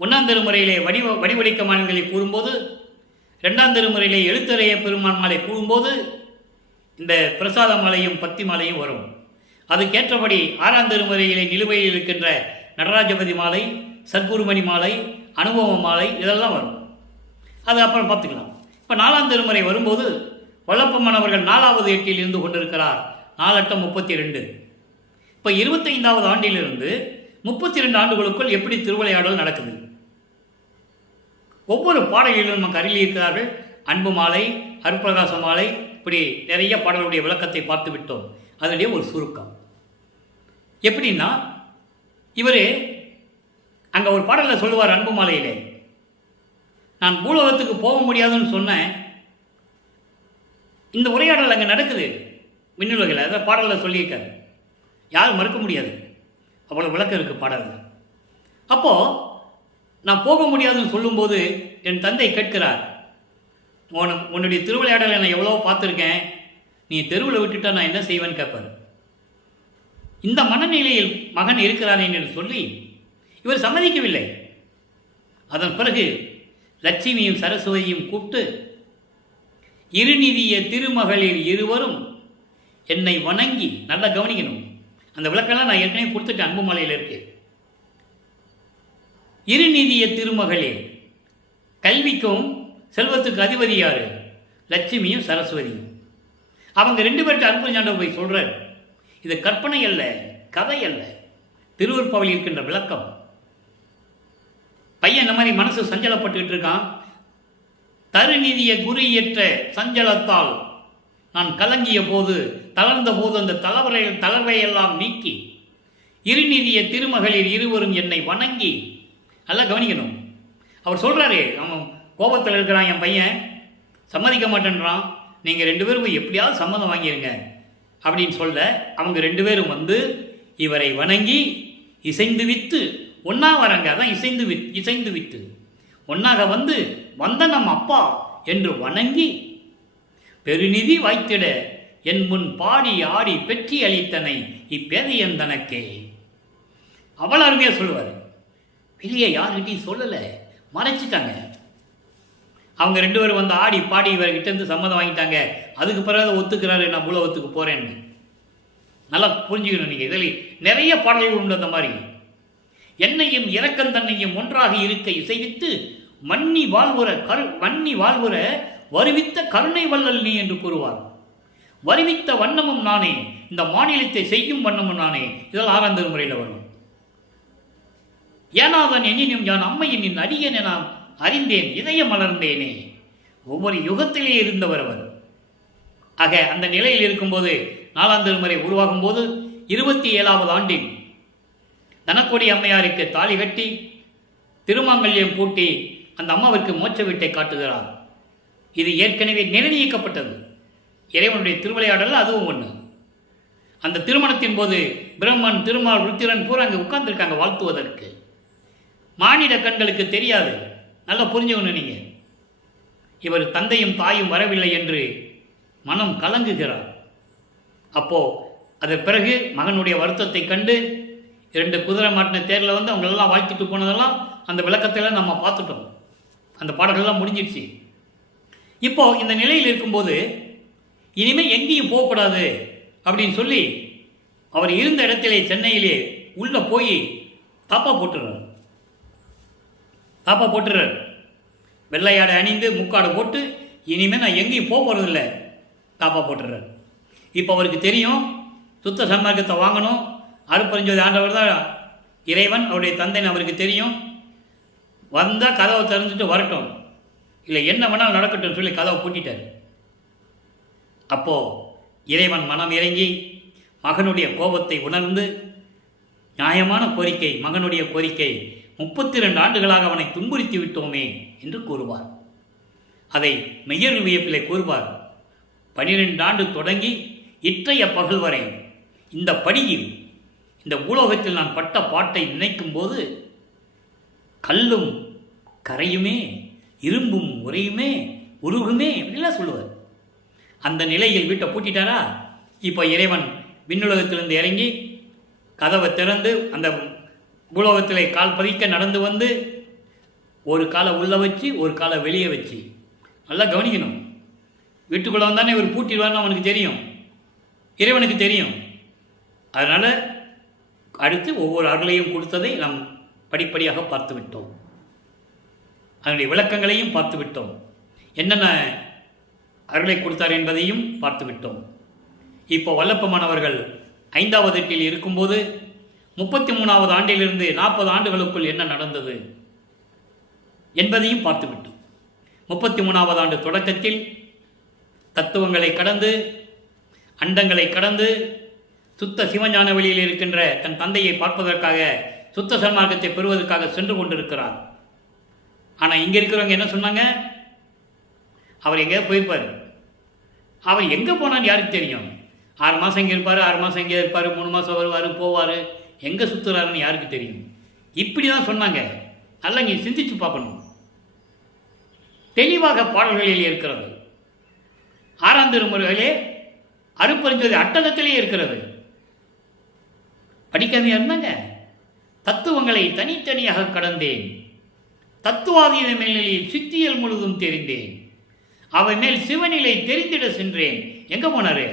1ஆம் திருமுறையிலே வடிவடிக்க மாநிலங்களை கூறும்போது, 2ஆம் திருமுறையிலே எழுத்தரைய பெருமான் மாலை கூறும்போது இந்த பிரசாத மாலையும் பத்தி மாலையும் வரும். அதுக்கேற்றபடி 6ஆம் திருமுறையிலே நிலுவையில் இருக்கின்ற நடராஜபதி மாலை, சத்குருமணி மாலை, அனுபவ மாலை, இதெல்லாம் வரும். அது அப்புறம் பார்த்துக்கலாம். இப்போ 4ஆம் திருமுறை வரும்போது வல்லப்பம்மன் அவர்கள் 4வது எட்டில் இருந்து கொண்டிருக்கிறார். 4 8 32. இப்போ 25வது ஆண்டிலிருந்து 32 ஆண்டுகளுக்குள் எப்படி திருவிளையாடல் நடக்குது? ஒவ்வொரு பாடலிலும் நமக்கு அருளியிருக்கிறார்கள். அன்பு மாலை, அருட்பிரகாச மாலை, இப்படி நிறைய பாடலுடைய விளக்கத்தை பார்த்து விட்டோம். அதனுடைய ஒரு சுருக்கம் எப்படின்னா, இவர் அங்கே ஒரு பாடலில் சொல்லுவார், அன்பு மாலையிலே, நான் பூலோகத்துக்கு போக முடியாதுன்னு சொன்னேன். இந்த உரையாடல் அங்கே நடக்குது விண்ணுலகில், அதை பாடலில் சொல்லியிருக்காரு. யாரும் மறுக்க முடியாது, அவ்வளோ விளக்கம் இருக்குது பாடலில். அப்போது நான் போக முடியாதுன்னு சொல்லும்போது என் தந்தை கேட்கிறார், உன்னுடைய திருவிளையாடலை நான் எவ்வளோ பார்த்துருக்கேன், நீ தெருவில் விட்டுட்டா நான் என்ன செய்வேன்னு கேட்பார். இந்த மனநிலையில் மகன் இருக்கிறான் என்று சொல்லி இவர் சம்மதிக்கவில்லை. அதன் பிறகு லட்சுமியும் சரஸ்வதியும் கூப்பிட்டு, இருநிதிய திருமகளிர் இருவரும் என்னை வணங்கி, நல்லா கவனிக்கணும், அந்த விளக்கெல்லாம் நான் ஏற்கனவே கொடுத்துட்டேன், அன்பு மலையில் இருக்கு. இருநிதிய திருமகளிர், கல்விக்கும் செல்வத்துக்கு அதிபதி யாரு? லட்சுமியும் சரஸ்வதியும். அவங்க 2 பேர்கிட்ட அன்புஞாண்டவர் போய் சொல்றார், இது கற்பனை அல்ல, கதை அல்ல, திருவருட்பாவில் இருக்கின்ற விளக்கம். பையன் இந்த மாதிரி மனசு சஞ்சலப்பட்டுக்கிட்டு இருக்கான். தருநிதிய குறியற்ற சஞ்சலத்தால் நான் கலங்கிய போது, தளர்ந்த போது, அந்த தளர்வையெல்லாம் நீக்கி இருநிதிய திருமகளிர் இருவரும் என்னை வணங்கி, நல்லா கவனிக்கணும், அவர் சொல்றாரு, அவன் கோபத்தில் இருக்கிறான், என் பையன் சம்மதிக்க மாட்டேன்றான், நீங்கள் 2 பேரும் எப்படியாவது சம்மதம் வாங்கிடுங்க அப்படின்னு சொல்ல, அவங்க 2 பேரும் வந்து இவரை வணங்கி இசைந்து வித்து ஒன்னா வராங்க. அதான் இசைந்து வித்து ஒன்னாக வந்து வந்த நம் அப்பா என்று வணங்கி, பெருநிதி வாய்த்திட என் முன் பாடி ஆடி பெற்றி அளித்தனை இப்பேதையன் தனக்கே. அவ்வளோ அருமையாக சொல்லுவார். வெளியே யாருக்கிட்டையும் சொல்லலை, மறைச்சிட்டாங்க. அவங்க 2 பேரும் வந்து ஆடி பாடி இவர்கிட்ட இருந்து சம்மதம் வாங்கிட்டாங்க. அதுக்கு பிறகு ஒத்துக்கிறாரு, நான் பூலோகத்துக்கு போகிறேன்னு. நல்லா புரிஞ்சுக்கணும் நீங்கள். இதில் நிறைய பாடல்கள் உண்டு அந்த மாதிரி. என்னையும் இறக்கம் தன்னையும் ஒன்றாக இருக்க இசைவித்து மன்னி வாழ்வுற வருவித்த கருணை வள்ளல் நீ என்று கூறுவார். வருவித்த வண்ணமும் நானே, இந்த மாநிலத்தை செய்யும் வண்ணமும் நானே. இதெல்லாம் 6ஆம் திருமுறையில் வரும். ஏனாதன் எனினும் யான் அம்மையின் என் அடியனை நான் அறிந்தேன், இதயம் மலர்ந்தேனே. ஒவ்வொரு யுகத்திலே இருந்தவர் அவர். ஆக அந்த நிலையில் இருக்கும்போது 4ஆம் திருமுறை உருவாகும் போது 27வது ஆண்டில் தனக்கொடி அம்மையாருக்கு தாலி கட்டி திருமாங்கல்யம் பூட்டி அந்த அம்மாவிற்கு மோட்ச வீட்டை காட்டுகிறார். இது ஏற்கனவே நிர்ணயிக்கப்பட்டது. இறைவனுடைய திருவிளையாடல் அதுவும் ஒன்று. அந்த திருமணத்தின் போது பிரம்மன், திருமால், ருத்திரன் பூரா அங்கே உட்கார்ந்துருக்காங்க வாழ்த்துவதற்கு. மானிட கண்களுக்கு தெரியாது. நல்லா புரிஞ்சுக்கணும் நீங்கள். இவர் தந்தையும் தாயும் வரவில்லை என்று மனம் கலங்குகிறார். அப்போ அதன் பிறகு மகனுடைய வருத்தத்தை கண்டு 2 குதிரை மாட்டின தேரில் வந்து அவங்களெல்லாம் வாழ்த்திட்டு போனதெல்லாம் அந்த விளக்கத்தையெல்லாம் நம்ம பார்த்துட்டோம். அந்த பாடல்கள்லாம் முடிஞ்சிடுச்சு. இப்போ இந்த நிலையில் இருக்கும்போது இனிமேல் எங்கேயும் போகக்கூடாது அப்படின்னு சொல்லி அவர் இருந்த இடத்திலே சென்னையிலே உள்ளே போய் தாப்பா போட்டுறார். வெள்ளையாடை அணிந்து முக்காடு போட்டு இனிமேல் நான் எங்கேயும் போக போகிறதில்ல தாப்பா போட்டுறார். இப்போ அவருக்கு தெரியும் சுத்த சன்மார்க்கத்தை வாங்கணும், அருட்பெருஞ்சோதி ஆண்டவர் தான் இறைவன், அவருடைய தந்தைன்னு அவருக்கு தெரியும். வந்தால் கதவை திறந்துட்டு வரட்டும், இல்லை என்ன வேணாலும் நடக்கட்டும் சொல்லி கதவை பூட்டிட்டார். அப்போது இறைவன் மனம் இறங்கி மகனுடைய கோபத்தை உணர்ந்து நியாயமான கோரிக்கை, மகனுடைய கோரிக்கை, 32 ஆண்டுகளாக அவனை துன்புறுத்தி விட்டோமே என்று கூறுவார். அதை மெய்யருள் வியப்பிலே கூறுவார். 12 ஆண்டு தொடங்கி இற்றைய பகல் வரை இந்த படியில் இந்த பூலோகத்தில் நான் பட்ட பாட்டை நினைக்கும் போது கல்லும் கரையுமே, இரும்பும் உரையுமே, உருகுமே அப்படிலாம் சொல்லுவார். அந்த நிலையில் வீட்டை பூட்டிட்டாரா. இப்போ இறைவன் விண்ணுலகத்திலிருந்து இறங்கி கதவை திறந்து அந்த பூலோகத்திலே கால் பதிக்க நடந்து வந்து ஒரு காலை உள்ளே வச்சு ஒரு காலை வெளியே வச்சு நல்லா கவனிக்கணும். வீட்டுக்குள்ளே வந்தானே இவர் பூட்டிடுவார்னு அவனுக்கு தெரியும், இறைவனுக்கு தெரியும். அதனால் அடுத்து ஒவ்வொரு அருளையும் கொடுத்ததை நாம் படிப்படியாக பார்த்து விட்டோம். அதனுடைய விளக்கங்களையும் பார்த்து விட்டோம். என்னென்ன அருளை கொடுத்தார் என்பதையும் பார்த்து விட்டோம். இப்போ வல்லப்பமானவர்கள் 5வது எட்டில் இருக்கும்போது 33வது ஆண்டிலிருந்து 40 ஆண்டுகளுக்குள் என்ன நடந்தது என்பதையும் பார்த்து விட்டோம். 33வது ஆண்டு தொடக்கத்தில் தத்துவங்களை கடந்து, அண்டங்களை கடந்து, சுத்த சிவஞான வெளியில் இருக்கின்ற தன் தந்தையை பார்ப்பதற்காக, சுத்த சன்மார்க்கத்தை பெறுவதற்காக சென்று கொண்டிருக்கிறார். ஆனால் இங்கே இருக்கிறவங்க என்ன சொன்னாங்க? அவர் எங்கேயாவது போயிருப்பார். அவர் எங்கே போனான்னு யாருக்கு தெரியும்? 6 மாதம் இங்கே இருப்பார், 6 மாதம் இங்கே இருப்பார், 3 மாதம் வருவார் போவார், எங்கே சுற்றுறாருன்னு யாருக்கு தெரியும்? இப்படி தான் சொன்னாங்க. நல்லா இங்கே சிந்திச்சு பார்க்கணும். தெளிவாக பாடல்களில் இருக்கிறது. 6ஆம் திருமுறையிலே அருட்பெருஞ்சோதி அட்டகத்திலே இருக்கிறது. படிக்காமையா இருந்தாங்க. தத்துவங்களை தனித்தனியாக கடந்தேன், தத்துவாதீன மேல்நிலையில் சித்தியல் முழுதும் தெரிந்தேன், அவை மேல் சிவநிலை தெரிந்திட சென்றேன். எங்கே போனார்?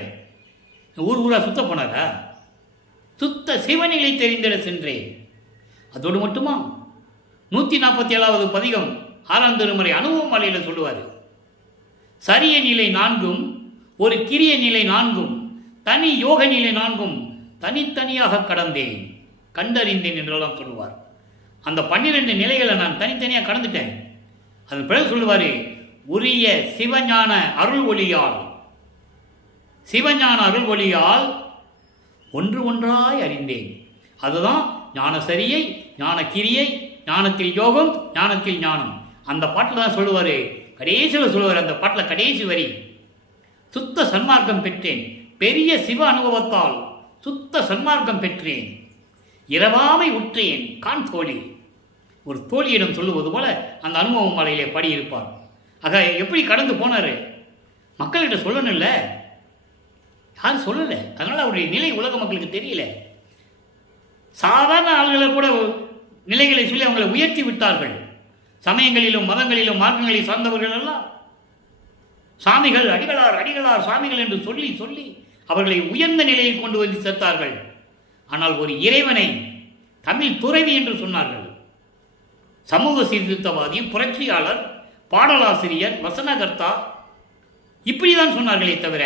ஊராக சுத்த போனாரா? சுத்த சிவநிலை தெரிந்திட சென்றேன். அதோடு மட்டுமா? 147வது பதிகம் 6ஆம் திருமுறை அனுபவ மாலையில் சொல்லுவார். சரிய நிலை 4ம் ஒரு கிரிய நிலை 4ம் தனி யோக நிலை 4ம் தனித்தனியாக கடந்தேன், கண்டறிந்தேன் என்றெல்லாம் சொல்லுவார். அந்த 12 நிலைகளை நான் தனித்தனியாக கடந்துட்டேன். அதன் பிறகு சொல்லுவார், உரிய சிவஞான அருள் ஒளியால், சிவஞான அருள் ஒளியால் ஒன்று ஒன்றாய் அறிந்தேன். அதுதான் ஞான சரியை, ஞான கிரியை, ஞானத்தில் யோகம், ஞானத்தில் ஞானம். அந்த பாட்டில் தான் சொல்லுவார். கடைசியில் சொல்லுவார் அந்த பாட்டில் கடைசி வரி, சுத்த சன்மார்க்கம் பெற்றேன், பெரிய சிவ அனுபவத்தால் சுத்த சன்மார்க்கம் பெற்றேன், இரவாமை உற்றேன் கான் தோழி. ஒரு தோழியிடம் சொல்லுவது போல அந்த அனுபவ மாலையிலே பாடியிருப்பார். ஆக எப்படி கடந்து போனார்? மக்கள்கிட்ட சொல்லணும் இல்லை, யாரும் சொல்லலை. அதனால் அவருடைய நிலை உலக மக்களுக்கு தெரியல. சாதாரண ஆளுகளை கூட நிலைகளை சொல்லி அவங்களை உயர்த்தி விட்டார்கள். சமயங்களிலும் மதங்களிலும் மார்க்கங்களை சார்ந்தவர்கள் எல்லாம் சாமிகள், அடிகளார் அடிகளார் சாமிகள் என்று சொல்லி சொல்லி அவர்களை உயர்ந்த நிலையில் கொண்டு வந்து சேர்த்தார்கள். ஆனால் ஒரு இறைவனை தமிழ் துறவி என்று சொன்னார்கள். சமூக சீர்திருத்தவாதி, புரட்சியாளர், பாடலாசிரியர், வசனகர்த்தா, இப்படிதான் சொன்னார்களே தவிர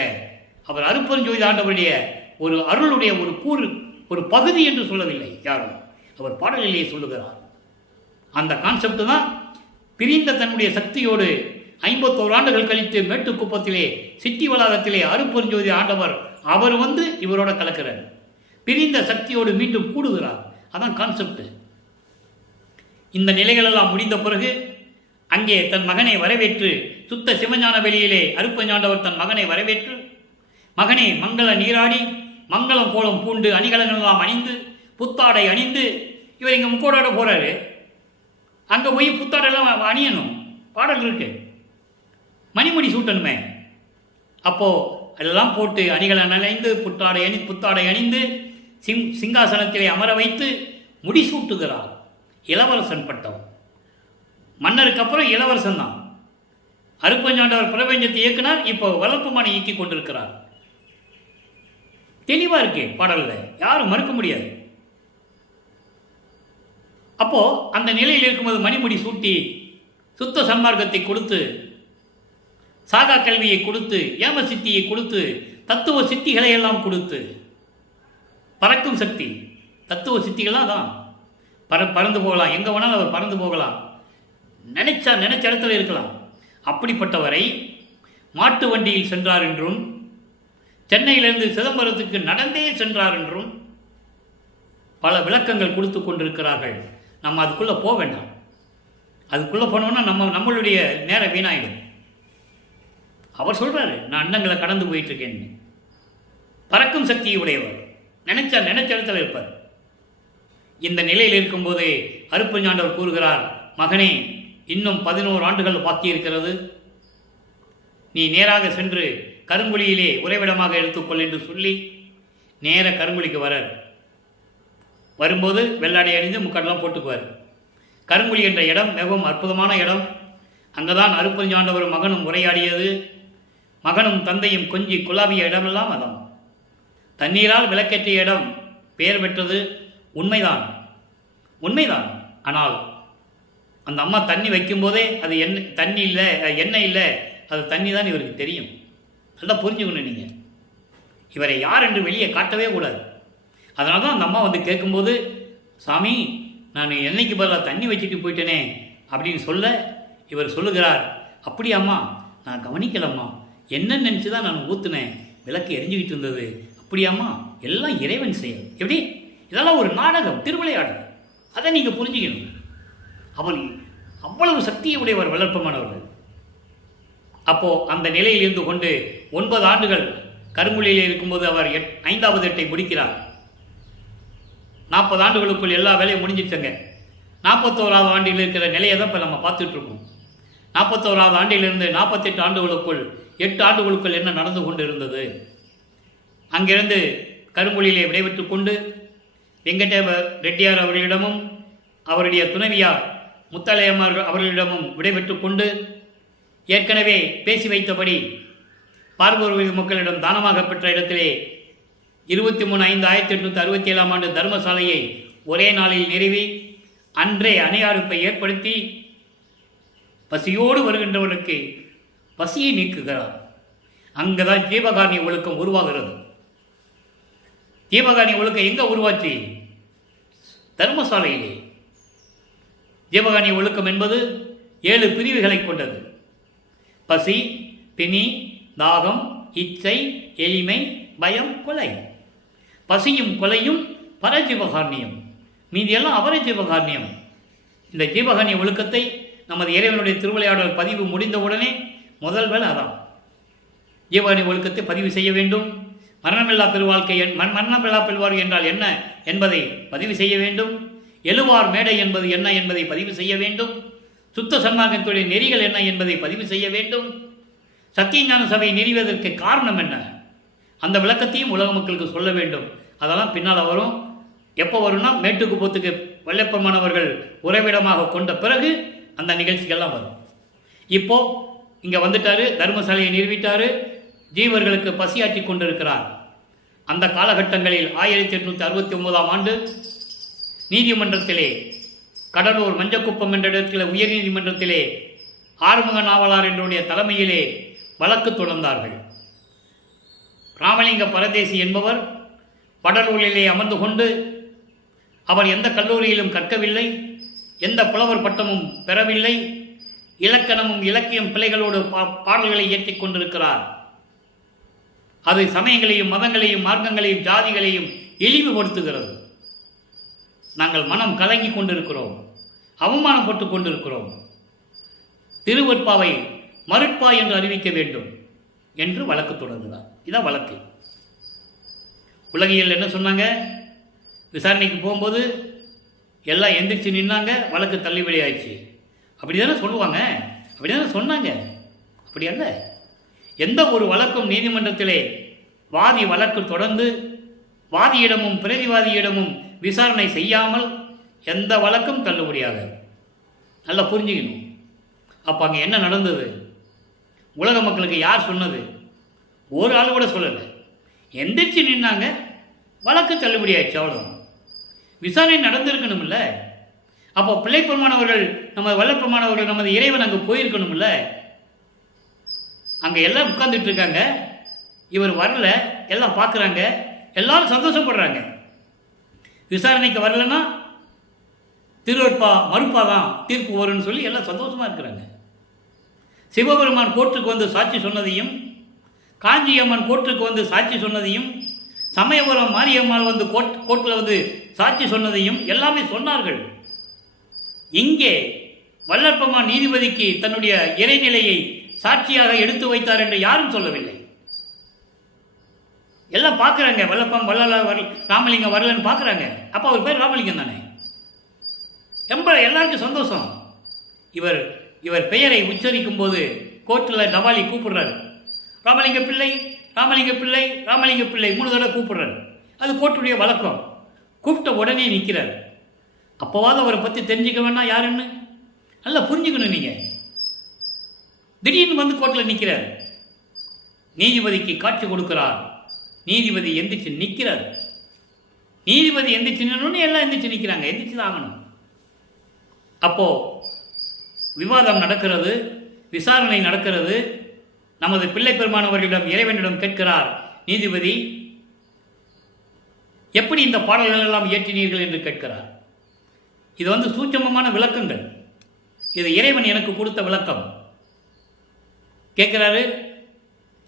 அவர் அருட்பெருஞ்சோதி ஆண்டவருடைய ஒரு அருளுடைய ஒரு கூறு, ஒரு பகுதி என்று சொல்லவில்லை யாரும். அவர் பாடலிலேயே சொல்லுகிறார். அந்த கான்செப்ட் தான் பிரிந்த தன்னுடைய சக்தியோடு 51 ஆண்டுகள் கழித்து மேட்டுக்குப்பத்திலே சிட்டி வளாகத்திலே அருட்பெருஞ்சோதி ஆண்டவர் அவர் வந்து இவரோட கலக்கிறார். பிரிந்த சக்தியோடு மீண்டும் கூடுகிறார். அதான் கான்செப்ட். இந்த நிலைகளெல்லாம் முடிந்த பிறகு அங்கே தன் மகனை வரவேற்று, சுத்த சிவஞான வெளியிலே அருட்பெருஞ்சாண்டவர் தன் மகனை வரவேற்று, மகனை மங்கள நீராடி மங்களம் கோலம் பூண்டு அணிகலங்களெல்லாம் அணிந்து புத்தாடை அணிந்து, இவர் இங்கே முக்கோடாட போகிறாரு, அங்கே போய் புத்தாடையெல்லாம் அணியணும், பாடல் இருக்கு, மணிமுடி சூட்டணுமே. அப்போது அதெல்லாம் போட்டு அணிகளை அணிந்து புத்தாடை அணிந்து சிங்காசனத்திலே அமர வைத்து முடிசூட்டுகிறார். இளவரசன் பட்டம். மன்னருக்கு அப்புறம் இளவரசன் தான். அருப்பஞ்சாண்டவர் பிரபஞ்சத்தை இயக்குனார், இப்போ வளர்ப்பு மனை இயக்கி கொண்டிருக்கிறார். தெளிவா இருக்கு பாடல்ல, யாரும் மறுக்க முடியாது. அப்போ அந்த நிலையில் இருக்கும்போது மணிமுடி சூட்டி சுத்த சன்மார்க்கத்தை கொடுத்து, சாகா கல்வியை கொடுத்து, ஏம சித்தியை கொடுத்து, தத்துவ சித்திகளை எல்லாம் கொடுத்து, பறக்கும் சக்தி தத்துவ சித்திகளாக தான் பறந்து போகலாம், எங்கே வேணாலும் அவர் பறந்து போகலாம், நினைச்ச இடத்துல இருக்கலாம். அப்படிப்பட்டவரை மாட்டு வண்டியில் சென்றார் என்றும், சென்னையிலிருந்து சிதம்பரத்துக்கு நடந்தே சென்றார் என்றும் பல விளக்கங்கள் கொடுத்து கொண்டிருக்கிறார்கள். நம்ம அதுக்குள்ளே போக வேண்டாம். அதுக்குள்ளே போனோம்னா நம்மளுடைய நேரம் வீணாயிடும். அவர் சொல்கிறாரு, நான் அண்டங்களை கடந்து போயிட்டுருக்கேன்னு. பறக்கும் சக்தியை உடையவர், நினைச்ச இடத்துல இருப்பார். இந்த நிலையில் இருக்கும்போதே அருப்பஞ்சாண்டவர் கூறுகிறார், மகனே, இன்னும் 11 ஆண்டுகள் பாக்கி இருக்கிறது. நீ நேராக சென்று கருங்குழியிலே உறைவிடமாக எடுத்துக்கொள் என்று சொல்லி நேர கருங்குழிக்கு வரார். வரும்போது வெள்ளாடை அணிந்து முக்கடலாம் போட்டுக்குவார். கருங்குழி என்ற இடம் மிகவும் அற்புதமான இடம். அங்கதான் அருப்பஞ்சாண்டவர் மகனும் உரையாடியது. மகனும் தந்தையும் கொஞ்சி குலாவிய இடமெல்லாம் அதான். தண்ணீரால் விளக்கேற்றிய இடம் பெயர் பெற்றது. உண்மைதான். ஆனால் அந்த அம்மா தண்ணி வைக்கும்போதே அது தண்ணி இல்லை, எண்ணெய் இல்லை, அது தண்ணி தான் இவருக்கு தெரியும். நல்லா புரிஞ்சுக்கணும். நீங்கள் இவரை யார் என்று வெளியே காட்டவே கூடாது. அதனால தான் அந்த அம்மா வந்து கேட்கும்போது, சாமி, நான் எண்ணெய்க்கு பதிலாக தண்ணி வச்சுட்டு போயிட்டேனே அப்படின்னு சொல்ல, இவர் சொல்லுகிறார், அப்படியாம்மா, நான் கவனிக்கலம்மா, என்னன்னு நினச்சி தான் நான் ஊற்றுனேன், விளக்கு எரிஞ்சுக்கிட்டு இருந்தது. அப்படியாம்மா, எல்லாம் இறைவன் செயல். எப்படி? இதெல்லாம் ஒரு நாடகம், திருவிளையாடல். அதை நீங்கள் புரிஞ்சுக்கணும். அவன் அவ்வளவு சக்தியை உடையவர், வளர்ப்பமானவர்கள். அப்போது அந்த நிலையில் இருந்து கொண்டு 9 ஆண்டுகள் கருங்குழியில் இருக்கும்போது அவர் 5வது எட்டை முடிக்கிறார். 40 ஆண்டுகளுக்குள் எல்லா வேலையும் முடிஞ்சிடுச்சுங்க. 41வது ஆண்டில் இருக்கிற நிலையை தான் இப்போ நம்ம பார்த்துட்டு இருக்கோம். 41வது ஆண்டிலிருந்து 48 ஆண்டுகளுக்குள் 8 ஆண்டுகளுக்குள் என்ன நடந்து கொண்டு இருந்தது? அங்கிருந்து கருங்குழியிலே விடைபெற்று கொண்டு வெங்கட ரெட்டியார் அவர்களிடமும் அவருடைய துணைவியார் முத்தாலயம்மார் அவர்களிடமும் விடைபெற்று கொண்டு ஏற்கனவே பேசி வைத்தபடி பார்வோர் மக்களிடம் தானமாக பெற்ற இடத்திலே 23/5/1867 தர்மசாலையை ஒரே நாளில் நிறுவி அன்றே அணையாறுப்பை ஏற்படுத்தி பசியோடு வருகின்றவனுக்கு பசியை நீக்குகிறார். அங்கதான் ஜீவகாரணி ஒழுக்கம் உருவாகிறது. ஜீவகாரணி ஒழுக்கம் எங்க உருவாச்சு? தர்மசாலையிலே. ஜீவகாரணி ஒழுக்கம் என்பது 7 பிரிவுகளை கொண்டது. பசி, பிணி, தாகம், இச்சை, எளிமை, பயம், கொலை. பசியும் கொலையும் பரஜீவகாரணியம், மீதியெல்லாம் அவரஜீவகாரணியம். இந்த ஜீவகாரணிய ஒழுக்கத்தை நமது இறைவனுடைய திருவிளையாடல் பதிவு முடிந்தவுடனே முதல் வேலை அதான். ஜீவகாரணிய ஒழுக்கத்தை பதிவு செய்ய வேண்டும். மரணமில்லா பெருவாழ்க்கை, மரணமில்லா பெருவாழ்க்கை என்றால் என்ன என்பதை பதிவு செய்ய வேண்டும். எழுவார் மேடை என்பது என்ன என்பதை பதிவு செய்ய வேண்டும். சுத்த சன்மார்க்கத்துடைய நெறிகள் என்ன என்பதை பதிவு செய்ய வேண்டும். சத்தியஞான சபை நிறுவதற்கு காரணம் என்ன, அந்த விளக்கத்தையும் உலக மக்களுக்கு சொல்ல வேண்டும். அதெல்லாம் பின்னால் வரும். எப்போ வரும்னா மேட்டுக்கு போத்துக்கு வல்லப்பமானவர்கள் உறைவிடமாக கொண்ட பிறகு அந்த நிகழ்ச்சிகள்லாம் வரும். இப்போ இங்கே வந்துட்டாரு, தர்மசாலையை நிறுவிட்டாரு, ஜீவர்களுக்கு பசியாற்றி கொண்டிருக்கிறார். அந்த காலகட்டங்களில் 1869ஆம் ஆண்டு நீதிமன்றத்திலே, கடலூர் மஞ்சக்குப்பம் என்ற இடத்தில் உயர்நீதிமன்றத்திலே ஆறுமுக நாவலார் என்றுடைய தலைமையிலே வழக்கு தொடர்ந்தார்கள். ராமலிங்க பரதேசி என்பவர் வடலூரிலே அமர்ந்து கொண்டு அவர் எந்த கல்லூரியிலும் கற்கவில்லை, எந்த புலவர் பட்டமும் பெறவில்லை, இலக்கணமும் இலக்கியம் பிள்ளைகளோடு பாடல்களை இயற்றிக் கொண்டிருக்கிறார். அது சமயங்களையும் மதங்களையும் மார்க்கங்களையும் ஜாதிகளையும் இழிவுபடுத்துகிறது. நாங்கள் மனம் கலங்கி கொண்டிருக்கிறோம், அவமானப்பட்டு கொண்டிருக்கிறோம். திருவற்பாவை மருட்பா என்று அறிவிக்க வேண்டும் என்று வழக்கு தொடர்கிறார். இதான் வழக்கு. உலகியல் என்ன சொன்னாங்க? விசாரணைக்கு போகும்போது எல்லாம் எந்திரிச்சு நின்னாங்க, வழக்கு தள்ளுபடி ஆயிடுச்சு. அப்படி தானே சொல்லுவாங்க, அப்படி தானே சொன்னாங்க. அப்படி அல்ல. எந்த ஒரு வழக்கும் நீதிமன்றத்திலே வாதி வழக்கு தொடர்ந்து வாதியிடமும் பிரதிவாதியிடமும் விசாரணை செய்யாமல் எந்த வழக்கும் தள்ளுபடியாகாது. நல்லா புரிஞ்சுக்கணும். அப்போ அங்கே என்ன நடந்தது? உலக மக்களுக்கு யார் சொன்னது? ஒரு ஆள் கூட சொல்லலை. எந்திரிச்சு நின்னாங்க, வழக்கு தள்ளுபடி ஆயிடுச்சு. அவ்வளோ விசாரணை நடந்திருக்கணும்ல. அப்போ பிள்ளைப்பெருமானவர்கள், நம்ம வல்லப்பெருமானவர்கள், நமது இறைவன் அங்கே போயிருக்கணும்ல. அங்கே எல்லாம் உட்கார்ந்துட்டு இருக்காங்க, இவர் வரல, எல்லாம் பார்க்குறாங்க, எல்லாரும் சந்தோஷப்படுறாங்க. விசாரணைக்கு வரலன்னா திருவற்பா மறுப்பா தான் தீர்ப்பு வரும்னு சொல்லி எல்லாம் சந்தோஷமாக இருக்கிறாங்க. சிவபெருமான் கோர்ட்டுக்கு வந்து சாட்சி சொன்னதையும், காஞ்சியம்மன் கோர்ட்டுக்கு வந்து சாட்சி சொன்னதையும், சமயபுரம் மாரியம்மாள் வந்து கோர்ட்டில் வந்து சாட்சி சொன்னதையும் எல்லாமே சொன்னார்கள். இங்கே வல்லற்பெருமான் நீதிபதிக்கு தன்னுடைய இறைநிலையை சாட்சியாக எடுத்து வைத்தார் என்று யாரும் சொல்லவில்லை. எல்லாம் பார்க்குறாங்க, வல்லப்பம் வல்லல வரல, ராமலிங்கம் வரலன்னு பார்க்குறாங்க. அப்போ அவர் பேர் ராமலிங்கம் தானே. எல்லாருக்கும் சந்தோஷம். இவர் பெயரை உச்சரிக்கும் போது கோர்ட்டில் டவாலி கூப்பிடுறாரு, ராமலிங்க பிள்ளை, ராமலிங்க பிள்ளை, ராமலிங்க பிள்ளை 3 தடவை கூப்பிடுறாரு. அது கோர்ட்டுடைய வழக்கம். கூப்பிட்ட உடனே நிற்கிறார். அப்போவாது அவரை பற்றி தெரிஞ்சுக்க வேண்டாம் யாருன்னு நல்லா புரிஞ்சுக்கணும். நீங்கள் திடீர்னு வந்து கோர்ட்டில் நிற்கிறார், நீதிபதிக்கு காட்சி கொடுக்கிறார். நீதிபதி எந்திரிச்சு நிற்கிறார். நீதிபதி எந்திரிச்சு நின்னோன்னு எல்லாம் எந்திரிச்சு நிற்கிறாங்க. எந்திரிச்சு தான் ஆகணும். அப்போ விவாதம் நடக்கிறது, விசாரணை நடக்கிறது. நமது பிள்ளை பெருமானவர்களிடம் இறைவனிடம் கேட்கிறார் நீதிபதி, எப்படி இந்த பாடல்கள் எல்லாம் இயற்றினீர்கள் என்று கேட்கிறார். இது வந்து சூட்சமமான விளக்கங்கள். இது இறைவன் எனக்கு கொடுத்த விளக்கம். கேட்கிறாரு,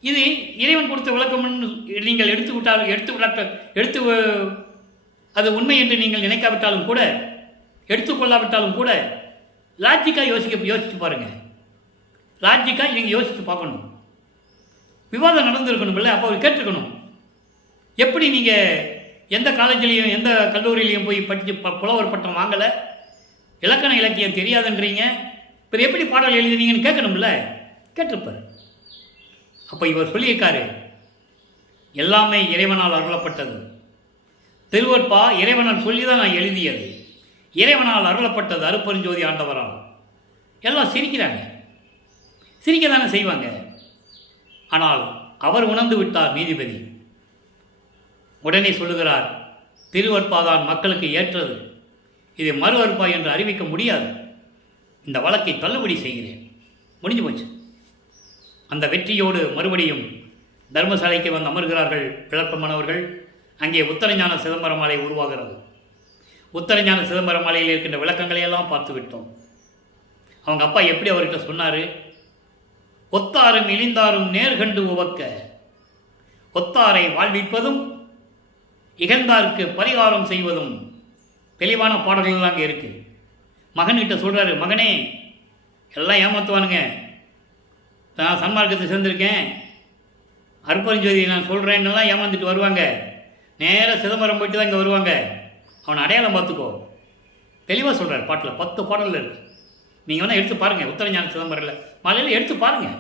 இது இறைவன் கொடுத்த விளக்கம் நீங்கள் எடுத்து அது உண்மை என்று நீங்கள் நினைக்காவிட்டாலும் கூட, எடுத்துக்கொள்ளாவிட்டாலும் கூட, லாஜிக்காக யோசிச்சு பாருங்க. லாஜிக்காக நீங்கள் யோசித்து பார்க்கணும். விவாதம் நடந்திருக்கணும் இல்லை? அப்போ அவர் கேட்டிருக்கணும், எப்படி நீங்கள் எந்த காலேஜ்லேயும் எந்த கல்லூரியிலையும் போய் படித்து புலவர் பட்டம் வாங்கலை, இலக்கண இலக்கியம் தெரியாதுன்றீங்க, இப்போ எப்படி பாடல் எழுதினீங்கன்னு கேட்கணும்ல? கேட்டிருப்பார். அப்போ இவர் சொல்லியிருக்காரு, எல்லாமே இறைவனால் அருளப்பட்டது. திருவற்பா இறைவனால் சொல்லி தான் நான் எழுதியது. இறைவனால் அருளப்பட்டது அருப்பெருஞ்சோதி ஆண்டவரால். எல்லாம் சிரிக்கிறாங்க, சிரிக்க தானே செய்வாங்க. ஆனால் அவர் உணர்ந்து விட்டார் நீதிபதி. உடனே சொல்லுகிறார், திருவற்பாதான் மக்களுக்கு ஏற்றது, இதை மறு அறுப்பா என்று அறிவிக்க முடியாது, இந்த வழக்கை தள்ளுபடி செய்கிறேன். முடிஞ்சு போச்சு. அந்த வெற்றியோடு மறுபடியும் தர்மசாலைக்கு வந்து அமர்கிறார்கள் பிளப்பமானவர்கள். அங்கே உத்தரஞான சிதம்பரம் மாலை உருவாகிறது. உத்தரஞான சிதம்பரம் மாலையில் இருக்கின்ற விளக்கங்களையெல்லாம் பார்த்து விட்டோம். அவங்க அப்பா எப்படி அவர்கிட்ட சொன்னார், ஒத்தாரும் இழிந்தாரும் நேர்கண்டு உவக்க, ஒத்தாரை வாழ்விப்பதும் இகழ்ந்தாருக்கு பரிகாரம் செய்வதும். தெளிவான பாடல்கள் அங்கே இருக்கு. மகன்கிட்ட சொல்றாரு, மகனே எல்லாம் ஏமாத்துவானுங்க, நான் சன்மார்க்கத்தை சேர்ந்திருக்கேன், அருப்பெருஞ்சோதி நான் சொல்கிறேன்னெல்லாம் ஏமாந்துட்டு வருவாங்க, நேராக சிதம்பரம் போயிட்டு தான் இங்கே வருவாங்க, அவனை அடையாளம் பார்த்துக்கோ. தெளிவாக சொல்கிறார் பாட்டில். 10 பாடலில் இருக்குது. நீங்கள் வேணால் எடுத்து பாருங்கள். உத்தரஞான சிதம்பரில் மலையில் எடுத்து பாருங்கள்.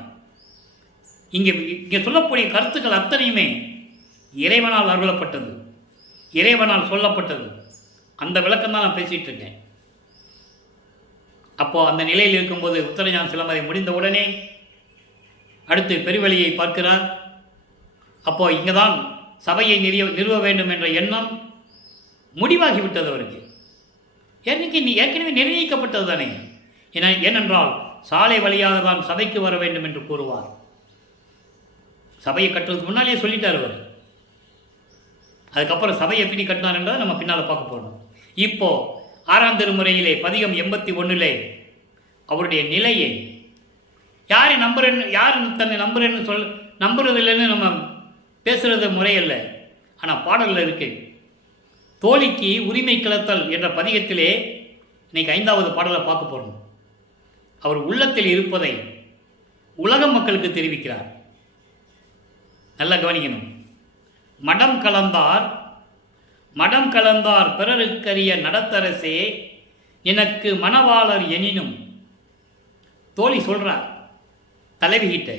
இங்கே சொல்லக்கூடிய கருத்துக்கள் அத்தனையுமே இறைவனால் அருளப்பட்டது, இறைவனால் சொல்லப்பட்டது. அந்த விளக்கம் தான் நான் பேசிகிட்டு இருக்கேன். அப்போது அந்த நிலையில் இருக்கும்போது உத்தரஞான சிலம்பரை முடிந்த உடனே அடுத்து பெருவெளியை பார்க்கிறார். அப்போ இங்கே தான் சபையை நிறுவ வேண்டும் என்ற எண்ணம் முடிவாகிவிட்டது அவருக்கு. ஏற்கனவே நிர்ணயிக்கப்பட்டது தானே. ஏனென்றால் சாலை வழியாக தான் சபைக்கு வர வேண்டும் என்று கூறுவார். சபையை கட்டுறதுக்கு முன்னாலேயே சொல்லிட்டார் அவர். அதுக்கப்புறம் சபை எப்படி கட்டினார் என்றதை நம்ம பின்னால் பார்க்க போகிறோம். இப்போ 6ஆம் திருமுறையிலே பதிகம் 81 அவருடைய நிலையை யாரை நம்புறேன்னு, யார் தன்னை நம்புறேன்னு நம்புறது இல்லைன்னு நம்ம பேசுகிறது முறையல்ல. ஆனால் பாடலில் இருக்கு. தோழிக்கு உரிமை கிளத்தல் என்ற பதிகத்திலே இன்னைக்கு 5வது பாடலை பார்க்க போகிறோம். அவர் உள்ளத்தில் இருப்பதை உலக மக்களுக்கு தெரிவிக்கிறார். நல்லா கவனிக்கணும். மடம் கலந்தார் பிறருக்கரிய நடத்தரசே எனக்கு மணவாளர் எனினும். தோழி சொல்கிறார் தலைவிகிட்ட,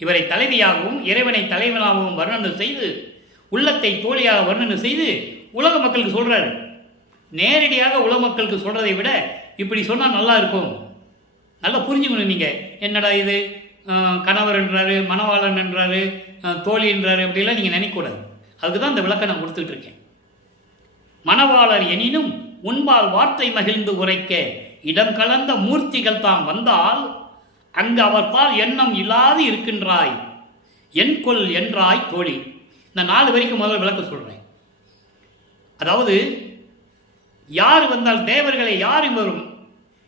இவரை தலைவியாகவும் இறைவனை தலைவனாகவும் வர்ணனை செய்து உள்ளத்தை தோழியாக வர்ணனை செய்து உலக மக்களுக்கு சொல்கிறாரு. நேரடியாக உலக மக்களுக்கு சொல்கிறதை விட இப்படி சொன்னால் நல்லா இருக்கும். நல்லா புரிஞ்சுக்கணும். நீங்கள் என்னடா இது கணவர் என்றாரு, மணவாளன் என்றாரு, தோழி என்றாரு, அப்படிலாம் நீங்கள் நினைக்கக்கூடாது. அதுக்கு தான் இந்த விளக்கம் நான் கொடுத்துட்டு இருக்கேன். மணவாளர் எனினும் உன்பால் வார்த்தை மகிழ்ந்து உரைக்க இடம் கலந்த மூர்த்திகள் தாம் வந்தால் அங்கு அவர்பால் எண்ணம் இல்லாது இருக்கின்றாய் என் கொல் என்றாய் தோழி. இந்த 4 வரைக்கும் முதல்ல விளக்க சொல்கிறேன். அதாவது யார் வந்தால் தேவர்களை யாரும் வரும்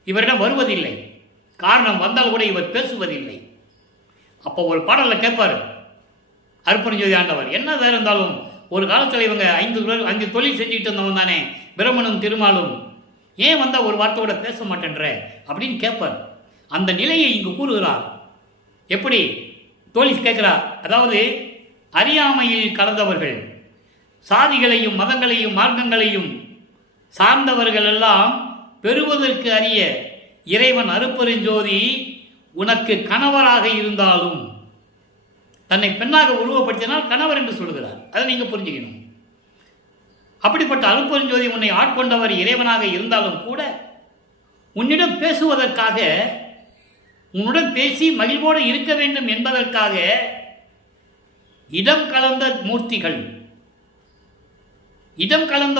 இவரிடம் வருவதில்லை. காரணம், வந்தால் கூட இவர் பேசுவதில்லை. அப்போ ஒரு பாடலில் கேட்பார் அருட்பெருஞ்சோதி ஆண்டவர், என்ன வேறு இருந்தாலும் ஒரு காலத்தில் இவங்க 5 தொழில் செஞ்சுக்கிட்டு இருந்தவங்க தானே பிரம்மனும் திருமாலும், ஏன் வந்தால் ஒரு வார்த்தையோட பேச மாட்டேன்ற அப்படின்னு கேட்பார். அந்த நிலையை இங்கு கூறுகிறார். எப்படி தோழி கேட்கிறார்? அதாவது அறியாமையில் கலந்தவர்கள், சாதிகளையும் மதங்களையும் மார்க்கங்களையும் சார்ந்தவர்கள் எல்லாம் பெறுவதற்கு அறிய இறைவன் அருட்பெருஞ்சோதி உனக்கு கணவராக இருந்தாலும் தன்னை பெண்ணாக உருவப்படுத்தினால் கணவர் என்று சொல்கிறார். அதை நீங்கள் புரிஞ்சுக்கணும். அப்படிப்பட்ட அருட்பெருஞ்சோதி உன்னை ஆட்கொண்டவர் இறைவனாக இருந்தாலும் கூட உன்னிடம் பேசுவதற்காக, உன்னுடன் பேசி மகிழ்வோடு இருக்க வேண்டும் என்பதற்காக இடம் கலந்த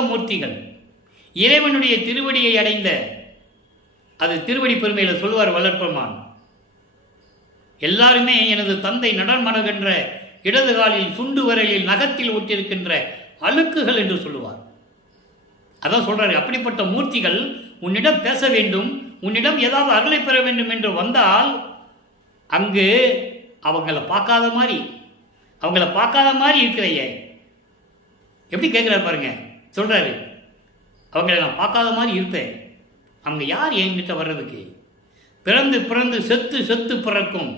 மூர்த்திகள் இறைவனுடைய திருவடியை அடைந்த, அது திருவடி பெருமையில் சொல்வார் வளர்ப்பெருமான், எல்லாருமே எனது தந்தை நடன்மணகின்ற இடது காலில் சுண்டு வரலில் நகத்தில் ஊட்டியிருக்கின்ற அழுக்குகள் என்று சொல்லுவார். அதான் சொல்றாரு, அப்படிப்பட்ட மூர்த்திகள் உன்னிடம் பேச வேண்டும், உன்னிடம் ஏதாவது அருளை பெற வேண்டும் என்று வந்தால் அங்கு அவங்கள பார்க்காத மாதிரி இருக்கிறையே. எப்படி கேட்குறாரு பாருங்க. சொல்றாரு, அவங்கள நான் பார்க்காத மாதிரி இருப்பேன். அவங்க யார் என்கிட்ட வர்றதுக்கு? பிறந்து பிறந்து செத்து செத்து பிறக்கும்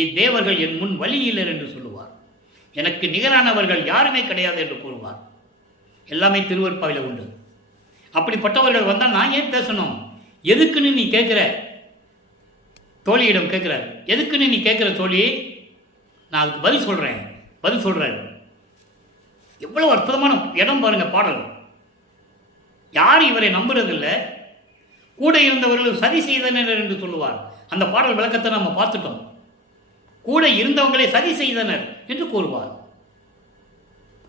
இத்தேவர்கள் என் முன் வழியிலர் என்று சொல்லுவார். எனக்கு நிகரானவர்கள் யாருமே கிடையாது என்று கூறுவார். எல்லாமே திருவருட்பாவில் உண்டு. அப்படிப்பட்டவர்கள் வந்தால் நான் ஏன் பேசணும்? எதுக்குன்னு நீ கேட்குற? தோழியிடம் கேட்குறார், எதுக்குன்னு நீ கேட்குற தோழி? நான் அதுக்கு பதில் சொல்கிறேன். எவ்வளவு அற்புதமான இடம் பாருங்க பாடல். யார் இவரை நம்புறதில்லை, கூட இருந்தவர்கள் சதி செய்தனர் என்று சொல்லுவார். அந்த பாடல் விளக்கத்தை நம்ம பார்த்துட்டோம். கூட இருந்தவங்களை சதி செய்தனர் என்று கூறுவார்.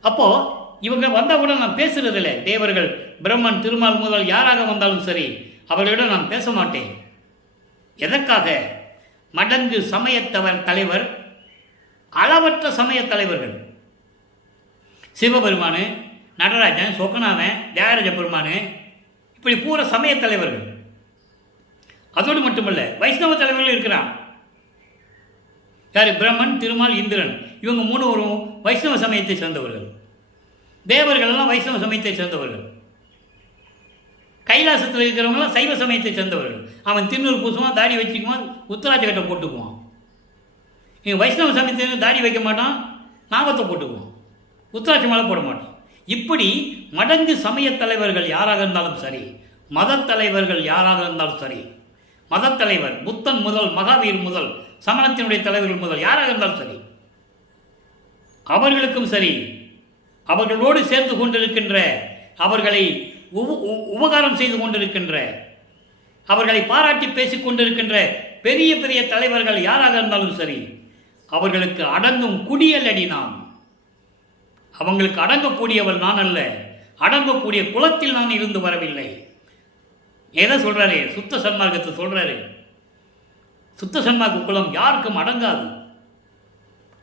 அப்போ இவங்க வந்தால் கூட நான் பேசுறதில்லை. தேவர்கள், பிரம்மன், திருமால் முதல் யாராக வந்தாலும் சரி அவர்களிடம் நான் பேச மாட்டேன். எதற்காக? மடங்கு சமயத்தவர் தலைவர், அளவற்ற சமய தலைவர்கள், சிவபெருமானு, நடராஜன், சொக்கநாதன், தியாகராஜ பெருமானு, இப்படி பூரா சமய தலைவர்கள். அதோடு மட்டுமல்ல, வைஷ்ணவ தலைவர்கள் இருக்கிறான். யாரு? பிரம்மன், திருமால், இந்திரன், இவங்க 3 வைஷ்ணவ சமயத்தை சேர்ந்தவர்கள். தேவர்கள் எல்லாம் வைஷ்ணவ சமயத்தை சேர்ந்தவர்கள். கைலாசத்தில் இருக்கிறவங்களாம் சைவ சமயத்தை சேர்ந்தவர்கள். அவன் திருநூறு பூசுவான், தாடி வச்சுக்குவான், உத்தராட்ச கட்டை போட்டுக்குவான். இவன் வைஷ்ணவ சமயத்தில் தாடி வைக்க மாட்டான், நாமத்தை போட்டுக்குவான், உத்தராட்சி மாலை போட மாட்டான். இப்படி மடங்கு சமய தலைவர்கள் யாராக இருந்தாலும் சரி, மத தலைவர்கள் யாராக இருந்தாலும் சரி, மத தலைவர் புத்தன் முதல் மகாவீர் முதல் சமணத்தினுடைய தலைவர்கள் முதல் யாராக இருந்தாலும் சரி, அவர்களுக்கும் சரி, அவர்களோடு சேர்ந்து கொண்டிருக்கின்ற, அவர்களை உபகாரம் செய்து கொண்டிருக்கின்ற, அவர்களை பாராட்டி பேசிக் கொண்டிருக்கின்ற பெரிய பெரிய தலைவர்கள் யாராக இருந்தாலும் சரி, அவர்களுக்கு அடங்கும் குடியல் அடி நான். அவங்களுக்கு அடங்கக்கூடியவள் நான் அல்ல, அடங்கக்கூடிய குலத்தில் நான் இருந்து வரவில்லை. எதை சொல்றாரு? சுத்த சன்மார்க்கத்தை சொல்றாரு. சுத்த சன்மார்க்க குலம் யாருக்கும் அடங்காது.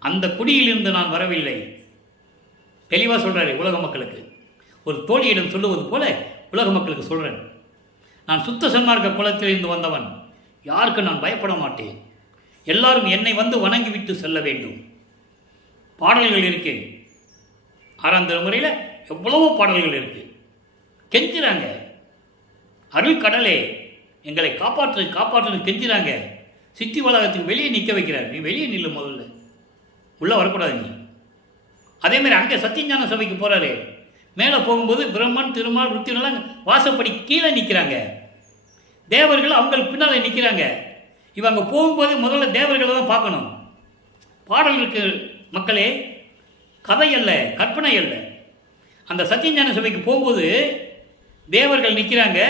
அந்த குடியிலிருந்து நான் வரவில்லை. தெளிவாக சொல்றாரு உலக மக்களுக்கு. ஒரு தோழியிடம் சொல்லுவது போல உலக மக்களுக்கு சொல்றேன், நான் சுத்த சன்மார்க்க குலத்திலிருந்து வந்தவன், யாருக்கு நான் பயப்பட மாட்டேன். எல்லாரும் என்னை வந்து வணங்கிவிட்டு செல்ல வேண்டும். பாடல்கள் இருக்கு, 6ஆம் திருமுறையில் எவ்வளவோ பாடல்கள் இருக்கு. கெஞ்சுறாங்க, அருள் கடலே எங்களை காப்பாற்றுன்னு கெஞ்சுறாங்க. சித்தி உலகத்துக்கு வெளியே நிற்க வைக்கிறார். நீ வெளியே நில்லு, முதல்ல உள்ளே வரக்கூடாது நீ. அதேமாதிரி அங்கே சத்தியஞான சபைக்கு போகிறாரு. மேலே போகும்போது பிரம்மன், திருமால், ருத்திரெல்லாம் வாசப்படி கீழே நிற்கிறாங்க. தேவர்கள் அவங்களுக்கு பின்னால் நிற்கிறாங்க. இவங்க போகும்போது முதல்ல தேவர்களை தான் பார்க்கணும். பாடல் இருக்கு மக்களே, கதை அல்ல, கற்பனை அல்ல. அந்த சத்தியஞான சபைக்கு போகும்போது தேவர்கள் நிற்கிறாங்க,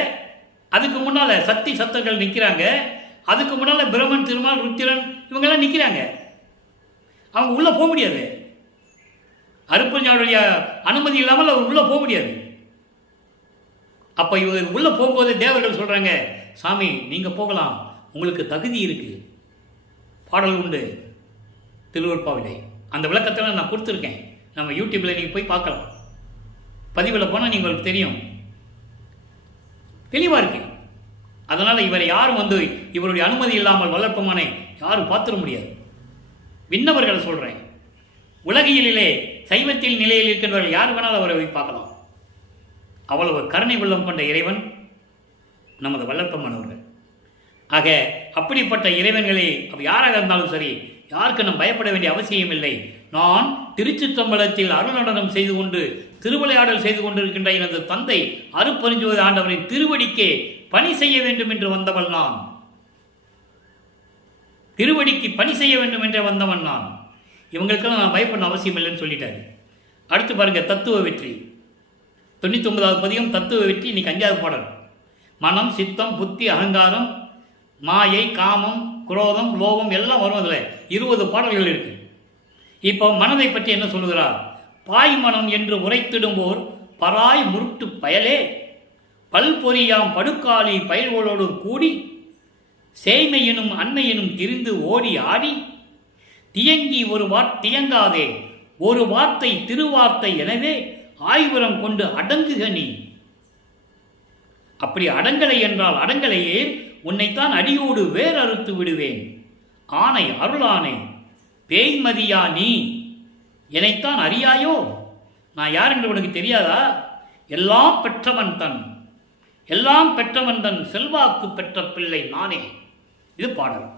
அதுக்கு முன்னால் சக்தி சத்தர்கள் நிற்கிறாங்க, அதுக்கு முன்னால் பிரம்மன், திருமால், ருத்திரன் இவங்கெல்லாம் நிற்கிறாங்க. அவங்க உள்ளே போக முடியாது, அருப்பஞ்சாவுடைய அனுமதி இல்லாமல் அவர் உள்ளே போக முடியாது. அப்போ இவர் உள்ளே போகும்போது தேவர்கள் சொல்கிறாங்க, சாமி நீங்கள் போகலாம், உங்களுக்கு தகுதி இருக்குது. பாடல் உண்டு திருவருட்பாவிலே, அந்த விளக்கத்தில் நான் கொடுத்துருக்கேன். நம்ம யூடியூப்பில் நீங்கள் போய் பார்க்கலாம், பதிவில் போனால் உங்களுக்கு தெரியும், தெளிவாக இருக்கு. அதனால் இவரை யாரும் வந்து இவருடைய அனுமதி இல்லாமல் வளர்ப்பமானை யாரும் பார்த்துட முடியாது. விண்ணவர்களை சொல்கிறேன், உலகியலிலே சைவத்தில் நிலையில் இருக்கின்றவர்கள் யார் வேணாலும் அவரை போய் பார்க்கலாம். அவ்வளவு கருணை உள்ளம் கொண்ட இறைவன் நமது வல்லற்பமானவர்கள். ஆக அப்படிப்பட்ட இறைவன்களை யாராக இருந்தாலும் சரி, யாருக்கு நாம் பயப்பட வேண்டிய அவசியம் இல்லை. நான் திருச்சிற்றம்பலத்தில் அருள் நடனம் செய்து கொண்டு திருவிளையாடல் செய்து கொண்டிருக்கின்ற எனது தந்தை அருட்பெருஞ்சோதி ஆண்டவரின் திருவடிக்கே பணி செய்ய வேண்டும் என்று வந்தவன் நான். திருவடிக்கு பணி செய்ய வேண்டும் என்றே வந்தவன் நான். இவங்களுக்கெல்லாம் நான் பயப்பட அவசியம் இல்லைன்னு சொல்லிட்டாரு. அடுத்து பாருங்க, தத்துவ வெற்றி 99வது பதிகம் தத்துவ வெற்றி. இன்னைக்கு 5வது பாடல். மனம், சித்தம், புத்தி, அகங்காரம், மாயை, காமம், குரோதம், லோபம் எல்லாம் வரும். அதில் 20 பாடல்கள் இருக்கு. இப்போ மனதை பற்றி என்ன சொல்லுகிறார்? பாய் மனம் என்று உரைத்திடும்போர் பராய் முருட்டு பயலே, பல்பொறியாம் படுக்காலி பயிர்களோடு கூடி சேய்மையினும் அண்மையினும் திரிந்து ஓடி ஆடி தியங்கி தியங்காதே ஒரு வார்த்தை திருவார்த்தை எனவே ஆய்வுரம் கொண்டு அடங்குக நீ. அப்படி அடங்கலை என்றால் அடங்கலையே, உன்னைத்தான் அடியோடு வேர் அறுத்து விடுவேன். ஆனை அருளானை பேய்மதியா நீ, என்னைத்தான் அறியாயோ? நான் யார் என்று உனக்கு தெரியாதா? எல்லாம் பெற்றவன் தன், எல்லாம் பெற்றவன் தன் செல்வாக்கு பெற்ற பிள்ளை நானே. இது பாடல்.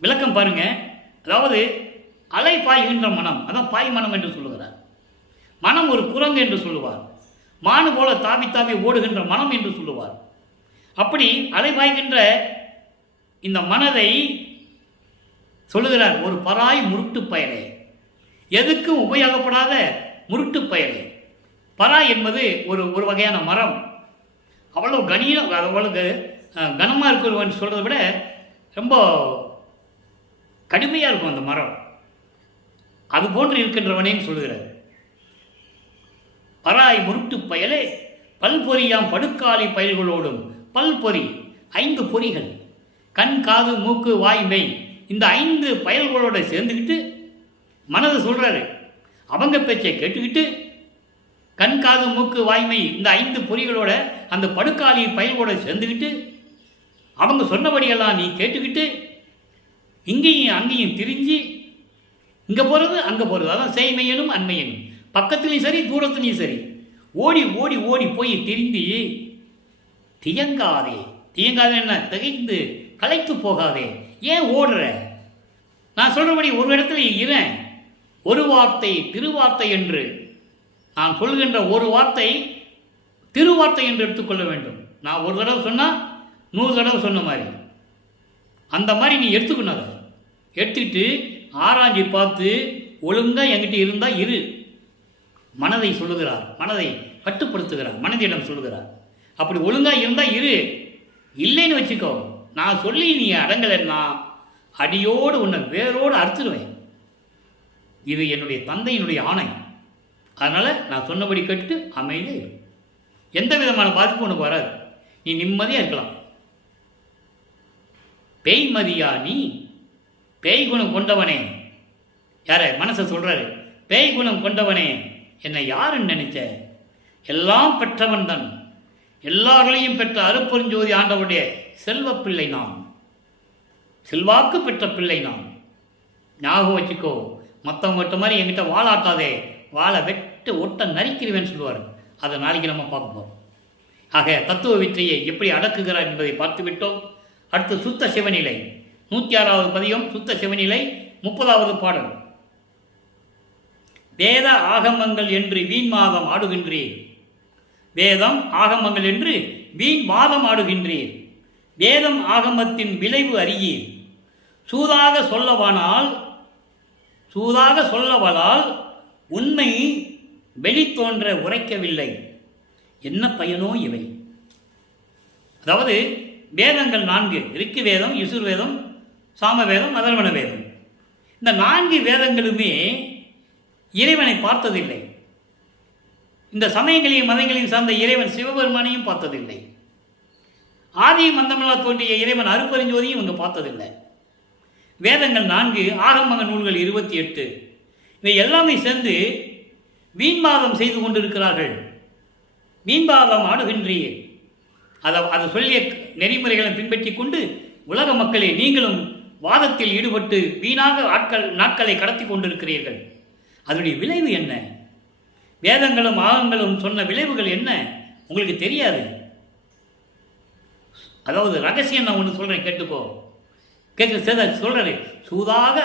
விளக்கம் பாருங்க. அதாவது அலை பாய்கின்ற மனம், அதான் பாய் மனம் என்று சொல்லுகிறார். மனம் ஒரு குரங்கு என்று சொல்லுவார். மானு போல தாவி தாவி ஓடுகின்ற மனம் என்று சொல்லுவார். அப்படி அலைபாய்கின்ற இந்த மனதை சொல்லுகிறார் ஒரு பராய் முருட்டு பயலே, எதுக்கும் உபயோகப்படாத முருட்டு பயலே. பராய் என்பது ஒரு வகையான மரம். அவ்வளவு அவ்வளவு கனமாக இருக்கிறவன் சொல்றதை விட ரொம்ப கடுமையாக இருக்கும் அந்த மரம். அது போன்று இருக்கின்றவனேன்னு சொல்லுகிறார். பராய் முருட்டு பயலே பல்பொறியாம் படுக்காலி பயல்களோடும். பல்பொறி 5 பொறிகள், கண், காது, மூக்கு, வாய், மெய், இந்த 5 பயல்களோட சேர்ந்துக்கிட்டு மனதை சொல்றாரு. அவங்க பேச்சை கேட்டுக்கிட்டு கண், காது, மூக்கு, வாய்மை இந்த 5 பொறிகளோட அந்த படுக்காலி பயல்களோட சேர்ந்துக்கிட்டு அவங்க சொன்னபடியெல்லாம் நீ கேட்டுக்கிட்டு இங்கேயும் அங்கேயும் திரிஞ்சு இங்கே போகிறது அங்கே போகிறது, அதான் செய்மையனும் அண்மையனும், பக்கத்துலையும் சரி தூரத்துலையும் சரி ஓடி ஓடி ஓடி போய் திரிந்து தியங்காதே. தியங்காதே என்ன? திகைந்து களைத்து போகாதே. ஏன் ஓடுற? நான் சொல்றபடி ஒரு இடத்துல இறேன். ஒரு வார்த்தை திருவார்த்தை என்று நான் சொல்கின்ற ஒரு வார்த்தை திருவார்த்தை என்று எடுத்துக்கொள்ள வேண்டும். நான் ஒரு தடவை சொன்னால் 100 தடவை சொன்ன மாதிரி, அந்த மாதிரி நீ எடுத்துக்கணும். அதை எடுத்துக்கிட்டு ஆராய்ச்சி பார்த்து ஒழுங்காக என்கிட்ட இருந்தால் இரு. மனதை சொல்லுகிறார், மனதை கட்டுப்படுத்துகிறார், மனதிடம் சொல்லுகிறார். அப்படி ஒழுங்காக இருந்தால் இரு, இல்லைன்னு வச்சுக்கோ, நான் சொல்லி நீ அடங்கலைன்னா அடியோடு உன்னை வேரோடு அறுத்துடுவேன். இது என்னுடைய தந்தையினுடைய ஆணை. அதனால் நான் சொன்னபடி கேட்டு அமைதியாக இரு. எந்த விதமான பாதிப்பு உனக்கு வராது. நீ நிம்மதியாக இருக்கலாம். பேய்மதியா நீ, பேய் குணம் கொண்டவனே. யார மனசை சொல்றாரு? பேய் குணம் கொண்டவனே, என்னை யாருன்னு நினைச்ச? எல்லாம் பெற்றவன் தான், எல்லார்களையும் பெற்ற அருட்பெருஞ்சோதி ஆண்டவருடைய செல்வ பிள்ளை நான், செல்வாக்கு பெற்ற பிள்ளை நான். ஞாபகம் வச்சுக்கோ. மற்றவங்கிட்ட மாதிரி என்கிட்ட வாழாட்டாதே, வாழை வெட்டு ஒட்ட நரிக்கிறவேன்னு சொல்லுவார். அதை நாளைக்கு நம்ம பார்க்க போகிறோம். ஆக தத்துவ வெற்றியை எப்படி அடக்குகிறார் என்பதை பார்த்து விட்டோம். அடுத்து சுத்த சிவநிலை 106வது பதிகம், சுத்த சிவநிலை 30வது பாடல். வேத ஆகமங்கள் என்று வீண் மாதம் ஆடுகின்றீர், வேதம் ஆகமங்கள் என்று வீண் வாதம் ஆடுகின்றீர். வேதம் ஆகமத்தின் விளைவு அறியீர். சூதாக சொல்லவானால் சூதாக சொல்லவலால் உண்மை வெளித்தோன்ற உரைக்கவில்லை, என்ன பயனோ இவை. அதாவது வேதங்கள் 4, ரிக்கு வேதம், யசுர் வேதம், சாம வேதம், அதர்வண வேதம். இந்த 4 வேதங்களுமே இறைவனை பார்த்ததில்லை. இந்த சமயங்களையும் மதங்களையும் சார்ந்த இறைவன் சிவபெருமானையும் பார்த்ததில்லை. ஆதியும் அந்தமில்லா தோன்றிய இறைவன் அருட்பெருஞ்சோதியும் இவங்க பார்த்ததில்லை. வேதங்கள் 4, ஆகம நூல்கள் 28, இவை எல்லாமே சேர்ந்து வீண்வாதம் செய்து கொண்டிருக்கிறார்கள். வீண்வாதம் ஆடுகின்றீர், அதை சொல்லிய நெறிமுறைகளை பின்பற்றி கொண்டு உலக மக்களே நீங்களும் வாதத்தில் ஈடுபட்டு வீணாக நாட்களை கடத்தி கொண்டிருக்கிறீர்கள். அதனுடைய விளைவு என்ன? வேதங்களும் ஆகங்களும் சொன்ன விளைவுகள் என்ன உங்களுக்கு தெரியாது. அதாவது ரகசியம் நான் ஒன்று சொல்கிறேன், கேட்டுக்கோ. சொல்கிறேன், சூதாக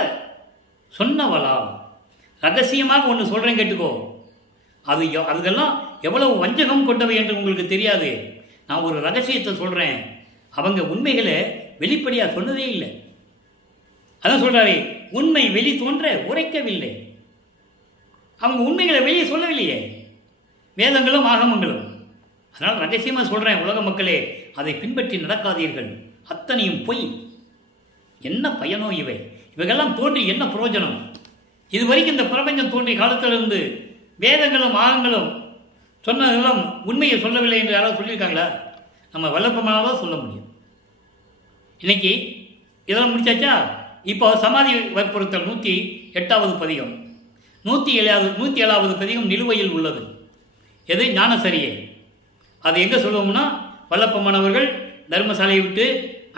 சொன்னவளா, ரகசியமாக ஒன்று சொல்கிறேன் கேட்டுக்கோ. அதுக்கெல்லாம் எவ்வளவு வஞ்சகம் கொண்டவை என்று உங்களுக்கு தெரியாது. நான் ஒரு ரகசியத்தை சொல்கிறேன், அவங்க உண்மைகளை வெளிப்படையாக சொன்னதே இல்லை. அதான் சொல்கிறாரே, உண்மை வெளி தோன்ற உரைக்கவில்லை. அவங்க உண்மைகளை வெளியே சொல்லவில்லையே, வேதங்களும் ஆகமங்களும். அதனால் ரகசியமாக சொல்கிறேன், உலக மக்களே அதை பின்பற்றி நடக்காதீர்கள், அத்தனையும் பொய். என்ன பயனோ இவை? இவைகள்லாம் தோன்றி என்ன பிரயோஜனம்? இது வரைக்கும் இந்த பிரபஞ்சம் தோன்றிய காலத்திலிருந்து வேதங்களும் ஆகங்களும் சொன்னதெல்லாம் உண்மையை சொல்லவில்லை என்று யாராவது சொல்லியிருக்காங்களா? நம்ம வல்லப்பமானதான் சொல்ல முடியும். இன்னைக்கு இதெல்லாம் முடிச்சாச்சா? இப்போ சமாதி வற்புறுத்தல் 108வது பதிகம், 107வது பதிகம் நிலுவையில் உள்ளது. எது? ஞானசரியை. அது எங்கே சொல்லுவோம்னா, வல்லப்பமானவர்கள் தர்மசாலையை விட்டு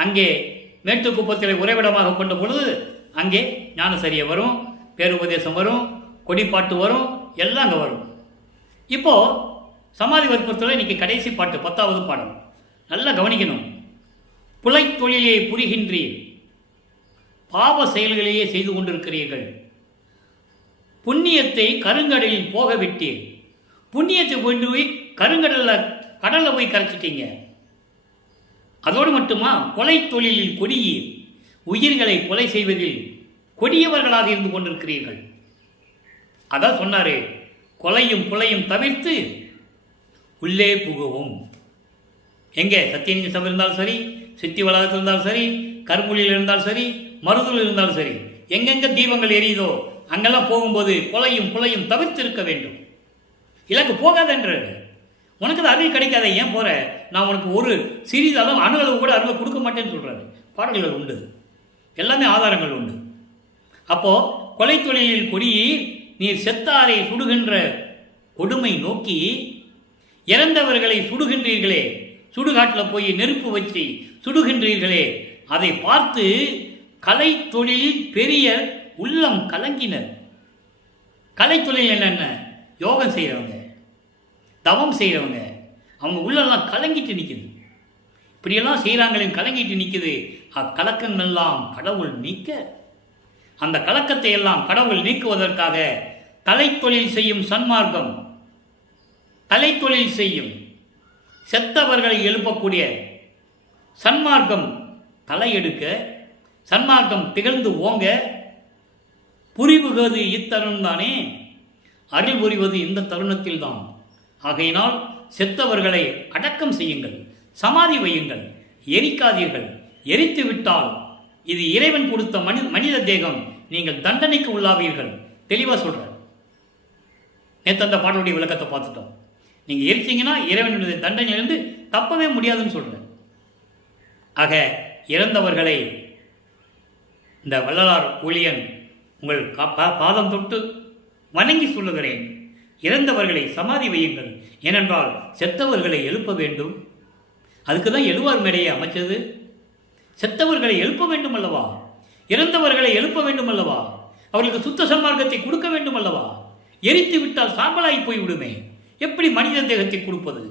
அங்கே மேட்டுக்குப்பத்தில் உறைவிடமாக கொண்ட பொழுது அங்கே ஞானசரியை வரும், பேருபதேசம் வரும், கொடிப்பாட்டு வரும், எல்லாம் அங்கே வரும். இப்போது சமாதி வற்புறுத்தல் இன்னைக்கு கடைசி பாட்டு, 10வது பாடம். நல்லா கவனிக்கணும். புலை தொழிலே புரிகின்றீர், பாவ செயல்களையே செய்து கொண்டிருக்கிறீர்கள். புண்ணியத்தை கருங்கடலில் போக விட்டீர். புண்ணியத்தை கொண்டு போய் கடலில் போய் கரைச்சிட்டீங்க. அதோடு மட்டுமா, கொலை தொழிலில் கொடியீர், உயிர்களை கொலை செய்வதில் கொடியவர்களாக இருந்து கொண்டிருக்கிறீர்கள். அதான் சொன்னாரே, கொலையும் புலையும் தவிர்த்து உள்ளே புகவும். எங்கே? சத்தியலிங்க சபை இருந்தாலும் சரி, சித்தி வளாகத்தில் இருந்தாலும் சரி, கருங்குழியில் இருந்தாலும் சரி, மருதூரில் இருந்தாலும் சரி, எங்கெங்க தீபங்கள் எரியுதோ அங்கெல்லாம் போகும்போது கொலையும் புலையும் தவிர்த்து இருக்க வேண்டும். இலக்கு போகாதன்றாரு. உனக்கு அது அறிவு கிடைக்காத, ஏன் போற? நான் உனக்கு ஒரு சிறிதளவு அணுகளவு கூட அருளை கொடுக்க மாட்டேன்னு சொல்றாரு. பாடல்கள் உண்டு, எல்லாமே ஆதாரங்கள் உண்டு. அப்போ கொலை தொழிலில் கொடியீர், நீர் செத்தாரை சுடுகின்ற கொடுமை நோக்கி இறந்தவர்களை சுடுகின்றீர்களே, சுடுகாட்டில் போய் நெருப்பு வச்சு சுடுகின்றீர்களே, அதை பார்த்து கலை தொழிலில் பெரிய உள்ளம் கலங்கினர். கலை தொழில் என்னென்ன? யோகம் செய்கிறவங்க, தவம் செய்கிறவங்க, அவங்க உள்ளெல்லாம் கலங்கிட்டு நிற்குது. இப்படியெல்லாம் செய்கிறாங்களையும் கலங்கிட்டு நிற்குது. அக்கலக்கமெல்லாம் கடவுள் நீக்க, அந்த கலக்கத்தை எல்லாம் கடவுள் நீக்குவதற்காக தலைத்தொழில் செய்யும் சன்மார்க்கம், தலைத்தொழில் செய்யும் செத்தவர்களை எழுப்பக்கூடிய சன்மார்க்கம் தலையெடுக்க, சன்மார்க்கம் திகழ்ந்து ஓங்க, புரிவுகிறது இத்தருணம் தானே, அருள் புரிவது இந்த தருணத்தில் தான். ஆகையினால் செத்தவர்களை அடக்கம் செய்யுங்கள், சமாதி வையுங்கள், எரிக்காதீர்கள். எரித்து விட்டால் இது இறைவன் கொடுத்த மனித தேகம், நீங்கள் தண்டனைக்கு உள்ளாவீர்கள். தெளிவாக சொல்கிறார். நேற்று அந்த பாடலுடைய விளக்கத்தை பார்த்துட்டோம். நீங்கள் எரிச்சிங்கன்னா இறைவனுடைய தண்டனையிலிருந்து தப்பவே முடியாதுன்னு சொல்கிறேன். ஆக இறந்தவர்களை இந்த வள்ளலார் ஊழியன் உங்கள் பாதம் தொட்டு வணங்கி சொல்லுகிறேன், இறந்தவர்களை சமாதி வையுங்கள். ஏனென்றால் செத்தவர்களை எழுப்ப வேண்டும். அதுக்கு தான் எழுவார் மேடையை அமைச்சது. செத்தவர்களை எழுப்ப வேண்டும் அல்லவா, இறந்தவர்களை எழுப்ப வேண்டும் அல்லவா, அவர்களுக்கு சுத்த சன்மார்க்கத்தை கொடுக்க வேண்டும் அல்லவா. எரித்து விட்டால் சாம்பலாகி போய் விடுமே, எப்படி மனித தேகத்தை கொடுப்பது?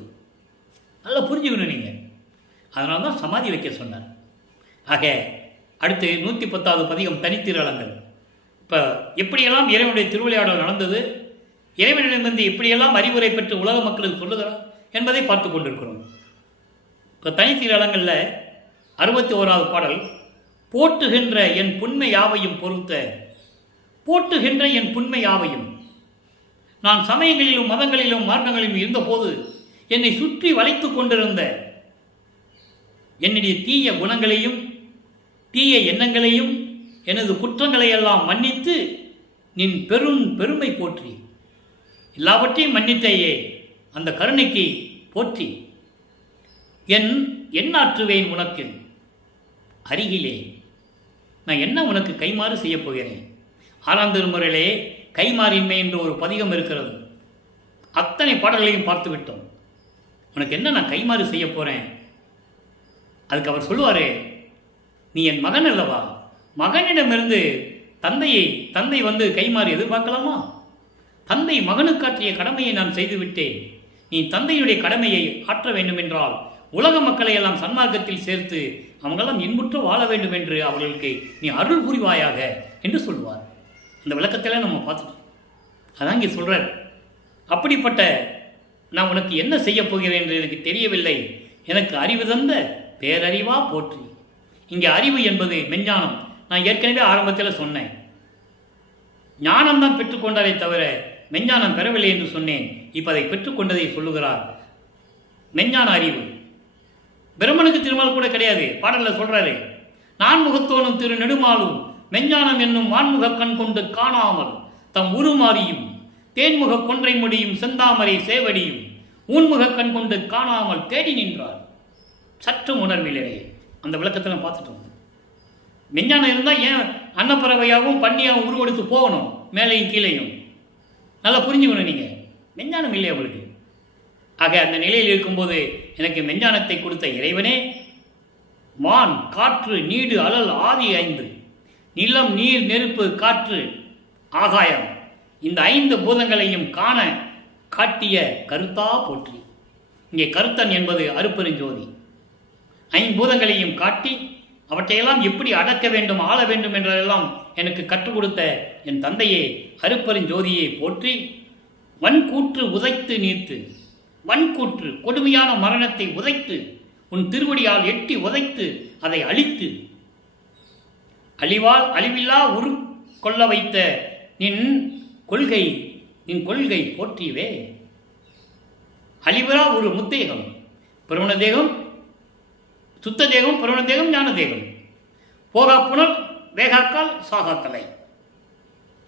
நல்லா புரிஞ்சுக்கணும் நீங்கள். அதனால தான் சமாதி வைக்க சொன்னார். ஆக அடுத்து 110வது பதிகம் தனித்திருளங்கள். இப்போ எப்படியெல்லாம் இறைவனுடைய திருவிளையாடல் நடந்தது, இறைவனிடமிருந்து எப்படியெல்லாம் அறிவுரை பெற்று உலக மக்களுக்கு சொல்லுகிறார் என்பதை பார்த்து கொண்டிருக்கிறோம். இப்போ தனித்திருளங்களில் 61வது பாடல், போற்றுகின்ற என் புண்மை யாவையும் பொறுத்த போட்டுகின்ற என் புண்மை யாவையும். நான் சமயங்களிலும் மதங்களிலும் மார்க்கங்களிலும் இருந்தபோது என்னை சுற்றி வளைத்து கொண்டிருந்த என்னுடைய தீய குணங்களையும் தீய எண்ணங்களையும் எனது குற்றங்களை எல்லாம் மன்னித்து நின் பெருமை போற்றி. எல்லாவற்றையும் மன்னித்தையே, அந்த கருணைக்கு போற்றி. என்னாற்றுவேன் உனக்கு அருகிலே? நான் என்ன உனக்கு கைமாறு செய்யப் போகிறேன்? 6ஆம் திருமுறையிலே கைமாறின்மை என்று ஒரு பதிகம் இருக்கிறது. அத்தனை பாடல்களையும் பார்த்து விட்டோம். உனக்கு என்ன நான் கைமாறு செய்ய போகிறேன்? அதுக்கு அவர் சொல்லுவார், நீ என் மகன் அல்லவா? மகனிடமிருந்து தந்தை வந்து கைமாறு எதிர்பார்க்கலாமா? தந்தை மகனுக்காற்றிய கடமையை நான் செய்துவிட்டேன். நீ தந்தையுடைய கடமையை ஆற்ற வேண்டும் என்றால் உலக மக்களை எல்லாம் சன்மார்க்கத்தில் சேர்த்து அவங்களெல்லாம் இன்புற்று வாழ வேண்டும் என்று அவர்களுக்கு நீ அருள் புரிவாயாக என்று சொல்வார். இந்த விளக்கத்தில் நம்ம பார்த்துட்டோம். அதான் இங்கே சொல்கிறார், அப்படிப்பட்ட நான் உனக்கு என்ன செய்ய போகிறேன் என்று எனக்கு தெரியவில்லை. எனக்கு அறிவு தந்த பேரறிவா போற்றி. இங்கே அறிவு என்பது மெஞ்ஞானம். நான் ஏற்கனவே ஆரம்பத்தில் சொன்னேன், ஞானம்தான் பெற்றுக்கொண்டாரே தவிர மெஞ்ஞானம் பெறவில்லை என்று சொன்னேன். இப்போ அதை பெற்றுக்கொண்டதை சொல்லுகிறார். மெஞ்ஞான அறிவு பிரம்மனுக்கு திருமால் கூட கிடையாது. பாடலில் சொல்றாரு, நான் முகத்தோனும் திரு நெடுமாலும் மெஞ்ஞானம் என்னும் வான்முக கண் கொண்டு காணாமல் தம் உருமாறியும் தேன்முக கொன்றை முடியும் செந்தாமரை சேவடியும் ஊன்முக கண் கொண்டு காணாமல் தேடி நின்றார். சற்று உணர்விலே அந்த விளக்கத்தில் பார்த்துட்டோம். மெஞ்ஞானம் இருந்தால் ஏன் அன்னப்பறவையாகவும் பன்னியாகவும் உருவெடுத்து போகணும் மேலேயும் கீழேயும்? நல்லா புரிஞ்சுக்கணும். நீங்கள் மெஞ்ஞானம் இல்லை அவளுக்கு. ஆக அந்த நிலையில் இருக்கும்போது எனக்கு மெஞ்ஞானத்தை கொடுத்த இறைவனே, வான் காற்று நீடு அலல் ஆதி 5, நிலம் நீர் நெருப்பு காற்று ஆகாயம், இந்த 5 பூதங்களையும் காண காட்டிய கருத்தா போற்றி. இங்கே கருத்தன் என்பது அருப்பெருஞ்சோதி. 5 பூதங்களையும் காட்டி அவற்றையெல்லாம் எப்படி அடக்க வேண்டும் ஆள வேண்டும் என்றெல்லாம் எனக்கு கற்றுக் கொடுத்த என் தந்தையே அருப்பெருஞ்சோதியை போற்றி. வன்கூற்று உதைத்து நீர்த்து, வன்கூற்று கொடுமையான மரணத்தை உதைத்து உன் திருவடியால் எட்டி உதைத்து அதை அழித்து அழிவில்லா உரு கொள்ள வைத்த நின் கொள்கை போற்றியவே. அழிவிலா ஒரு முத்தேகம், பிரவண தேகம், சுத்த தேகம், பிரவண தேகம், ஞான தேகம், போகா புனல் வேகாக்கால் சாகாத்தலை.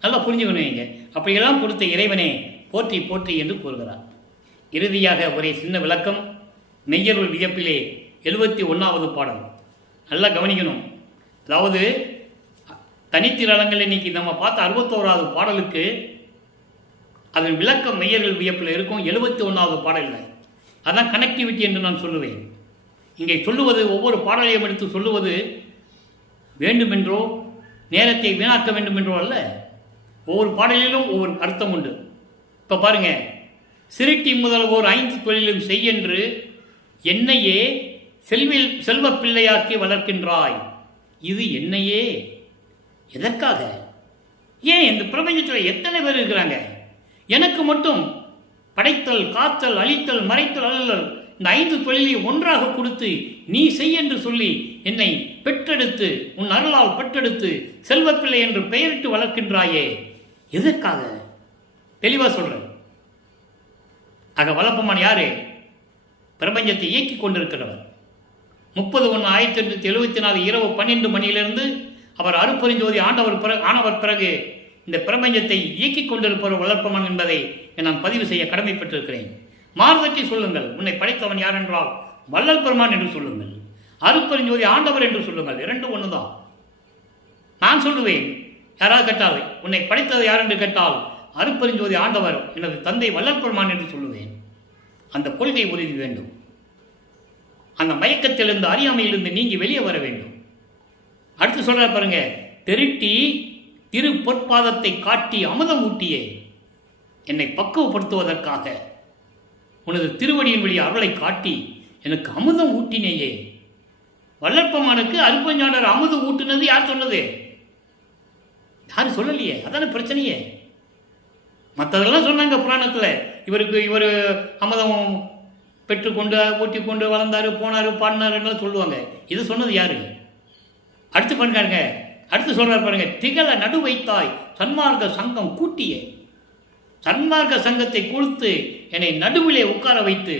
நல்லா புரிஞ்சுக்கணும். இங்க அப்படியெல்லாம் கொடுத்த இறைவனே போற்றி போற்றி என்று கூறுகிறார். இறுதியாக ஒரே சின்ன விளக்கம். மெய்யருள் வியப்பிலே 71வது பாடல் நல்லா கவனிக்கணும். அதாவது தனித்திரளங்கள் இன்னைக்கு நம்ம பார்த்த 61வது பாடலுக்கு அதன் விளக்கம் மெய்யர்கள் வியப்பில் இருக்கும். 71வது பாடலில் அதான் கனெக்டிவிட்டி என்று நான் சொல்லுவேன். இங்கே சொல்லுவது ஒவ்வொரு பாடலையும் எடுத்து சொல்லுவது வேண்டுமென்றோ நேரத்தை வீணாக்க வேண்டுமென்றோ அல்ல. ஒவ்வொரு பாடலிலும் ஒவ்வொரு அர்த்தம் உண்டு. இப்போ பாருங்க, சிறுட்டி முதல்வோர் 5 தொழிலும் செய்யென்று என்னையே செல்வ பிள்ளையாக்கி வளர்க்கின்றாய். இது என்னையே எதற்காக? ஏன் இந்த பிரபஞ்சத்தில் எத்தனை பேர் இருக்கிறாங்க? எனக்கு மட்டும் படைத்தல், காத்தல், அழித்தல், மறைத்தல், அழுதல் இந்த 5 தொழிலையும் ஒன்றாக கொடுத்து நீ செய் என்று சொல்லி என்னை பெற்றெடுத்து உன் அருளால் பெற்றெடுத்து செல்வப்பிள்ளை என்று பெயரிட்டு வளர்க்கின்றாயே, எதற்காக? தெளிவாக சொல்றேன். ஆக வளப்பமான் யாரு? பிரபஞ்சத்தை இயக்கி கொண்டிருக்கிறவர். 30/1/1874 இரவு 12 மணியிலிருந்து அவர் அருப்பெருஞ்சோதி ஆனவர் பிறகு இந்த பிரபஞ்சத்தை இயக்கி கொண்டிருப்பவர் வளர்ப்பமான் என்பதை நான் பதிவு செய்ய கடமைப்பட்டிருக்கிறேன். மாறுதட்டி சொல்லுங்கள், உன்னை படைத்தவன் யார் என்றால் வள்ளல் பெருமான் என்று சொல்லுங்கள், அருப்பெருஞ்சோதி ஆண்டவர் என்று சொல்லுங்கள். 2 ஒன்றுதான். நான் சொல்லுவேன், யாராவது கேட்டால் உன்னை படைத்தது யார் என்று கேட்டால் அருப்பெருஞ்சோதி ஆண்டவர் எனது தந்தை வள்ளல் பெருமான் என்று சொல்லுவேன். அந்த கொள்கை உறுதி வேண்டும். அந்த மயக்கத்திலிருந்து அறியாமையிலிருந்து நீங்கி வெளியே வர வேண்டும். அடுத்து சொல்ற பாருங்க, திருட்டி திரு பொற்பாதத்தை காட்டி அமுதம் ஊட்டியே என்னை பக்குவப்படுத்துவதற்காக உனது திருவடியின் வழி அருளை காட்டி எனக்கு அமுதம் ஊட்டினேயே. வல்லற்பமானுக்கு அருப்பஞ்சாண்டர் அமுதம் ஊட்டினது யார் சொன்னது? யாரும் சொல்லலையே. அதான பிரச்சனையே. மற்றதெல்லாம் சொன்னாங்க புராணத்தில். இவர் அமுதம் பெற்றுக்கொண்டு ஊட்டி கொண்டு வளர்ந்தாரு, போனாரு, பாடினாருன்னு சொல்லுவாங்க. இது சொன்னது யாரு? அடுத்து பண்ணுறாங்க. அடுத்து சொல்றாரு பாருங்க, திகழ நடு வைத்தாய் சன்மார்க்க சங்கம் கூட்டிய சன்மார்க்க சங்கத்தை கொடுத்து என்னை நடுவிலே உட்கார வைத்து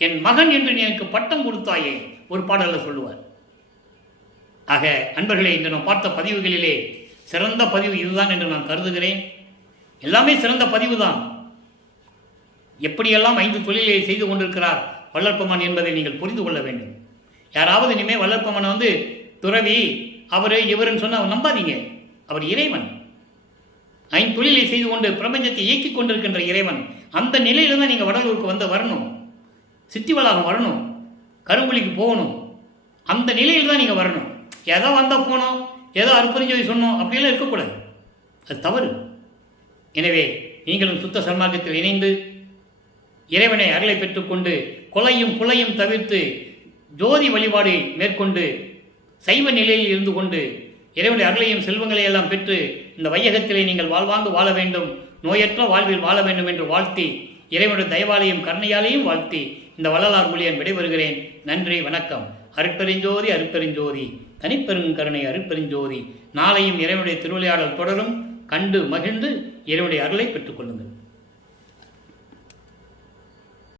என் மகன் என்று நீ எனக்கு பட்டம் கொடுத்தாயே ஒரு பாடலில் சொல்லுவார். ஆக அன்பர்களே, இன்று நாம் பார்த்த பதிவுகளிலே சிறந்த பதிவு இதுதான் என்று நான் கருதுகிறேன். எல்லாமே சிறந்த பதிவு தான். எப்படியெல்லாம் 5 தொழிலை செய்து கொண்டிருக்கிறார் வள்ளற்பெருமான் என்பதை நீங்கள் புரிந்து கொள்ள வேண்டும். யாராவது இனிமேல் வள்ளற்பெருமான் துறவி அவர் இவருன்னு சொன்னால் நம்பாதீங்க. அவர் இறைவன். 5 தொழிலை செய்து கொண்டு பிரபஞ்சத்தை இயக்கிக் கொண்டிருக்கின்ற இறைவன். அந்த நிலையில தான் நீங்கள் வடலூருக்கு வரணும், சித்திவளாகம் வரணும், கருங்குழிக்கு போகணும். அந்த நிலையில் தான் நீங்கள் வரணும். ஏதோ வந்தால் போனோம், ஏதோ அற்புதஞ்சோதி சொன்னோம் அப்படியெல்லாம் இருக்கக்கூடாது. அது தவறு. எனவே நீங்களும் சுத்த சன்மார்க்கத்தில் இணைந்து இறைவனை அருளை பெற்றுக்கொண்டு கொலையும் புலையும் தவிர்த்து ஜோதி வழிபாடு மேற்கொண்டு சைவ நிலையில் இருந்து கொண்டு இறைவனுடைய அருளையும் செல்வங்களை எல்லாம் பெற்று இந்த வையகத்திலே நீங்கள் வாழ்வாங்கு வாழ வேண்டும், நோயற்ற வாழ்வில் வாழ வேண்டும் என்று வாழ்த்தி இறைவனுடைய தயவாலையும் கருணையாலையும் வாழ்த்தி இந்த வள்ளலார் மொழியன் விடைபெறுகிறேன். நன்றி, வணக்கம். அருட்பெருஞ்சோதி அருட்பெருஞ்சோதி தனிப்பெருங்கருணை அருட்பெருஞ்சோதி. நாளையும் இறைவனுடைய திருவிளையாடல் தொடரும். கண்டு மகிழ்ந்து இறைவனுடைய அருளை பெற்றுக் கொள்ளுங்கள்.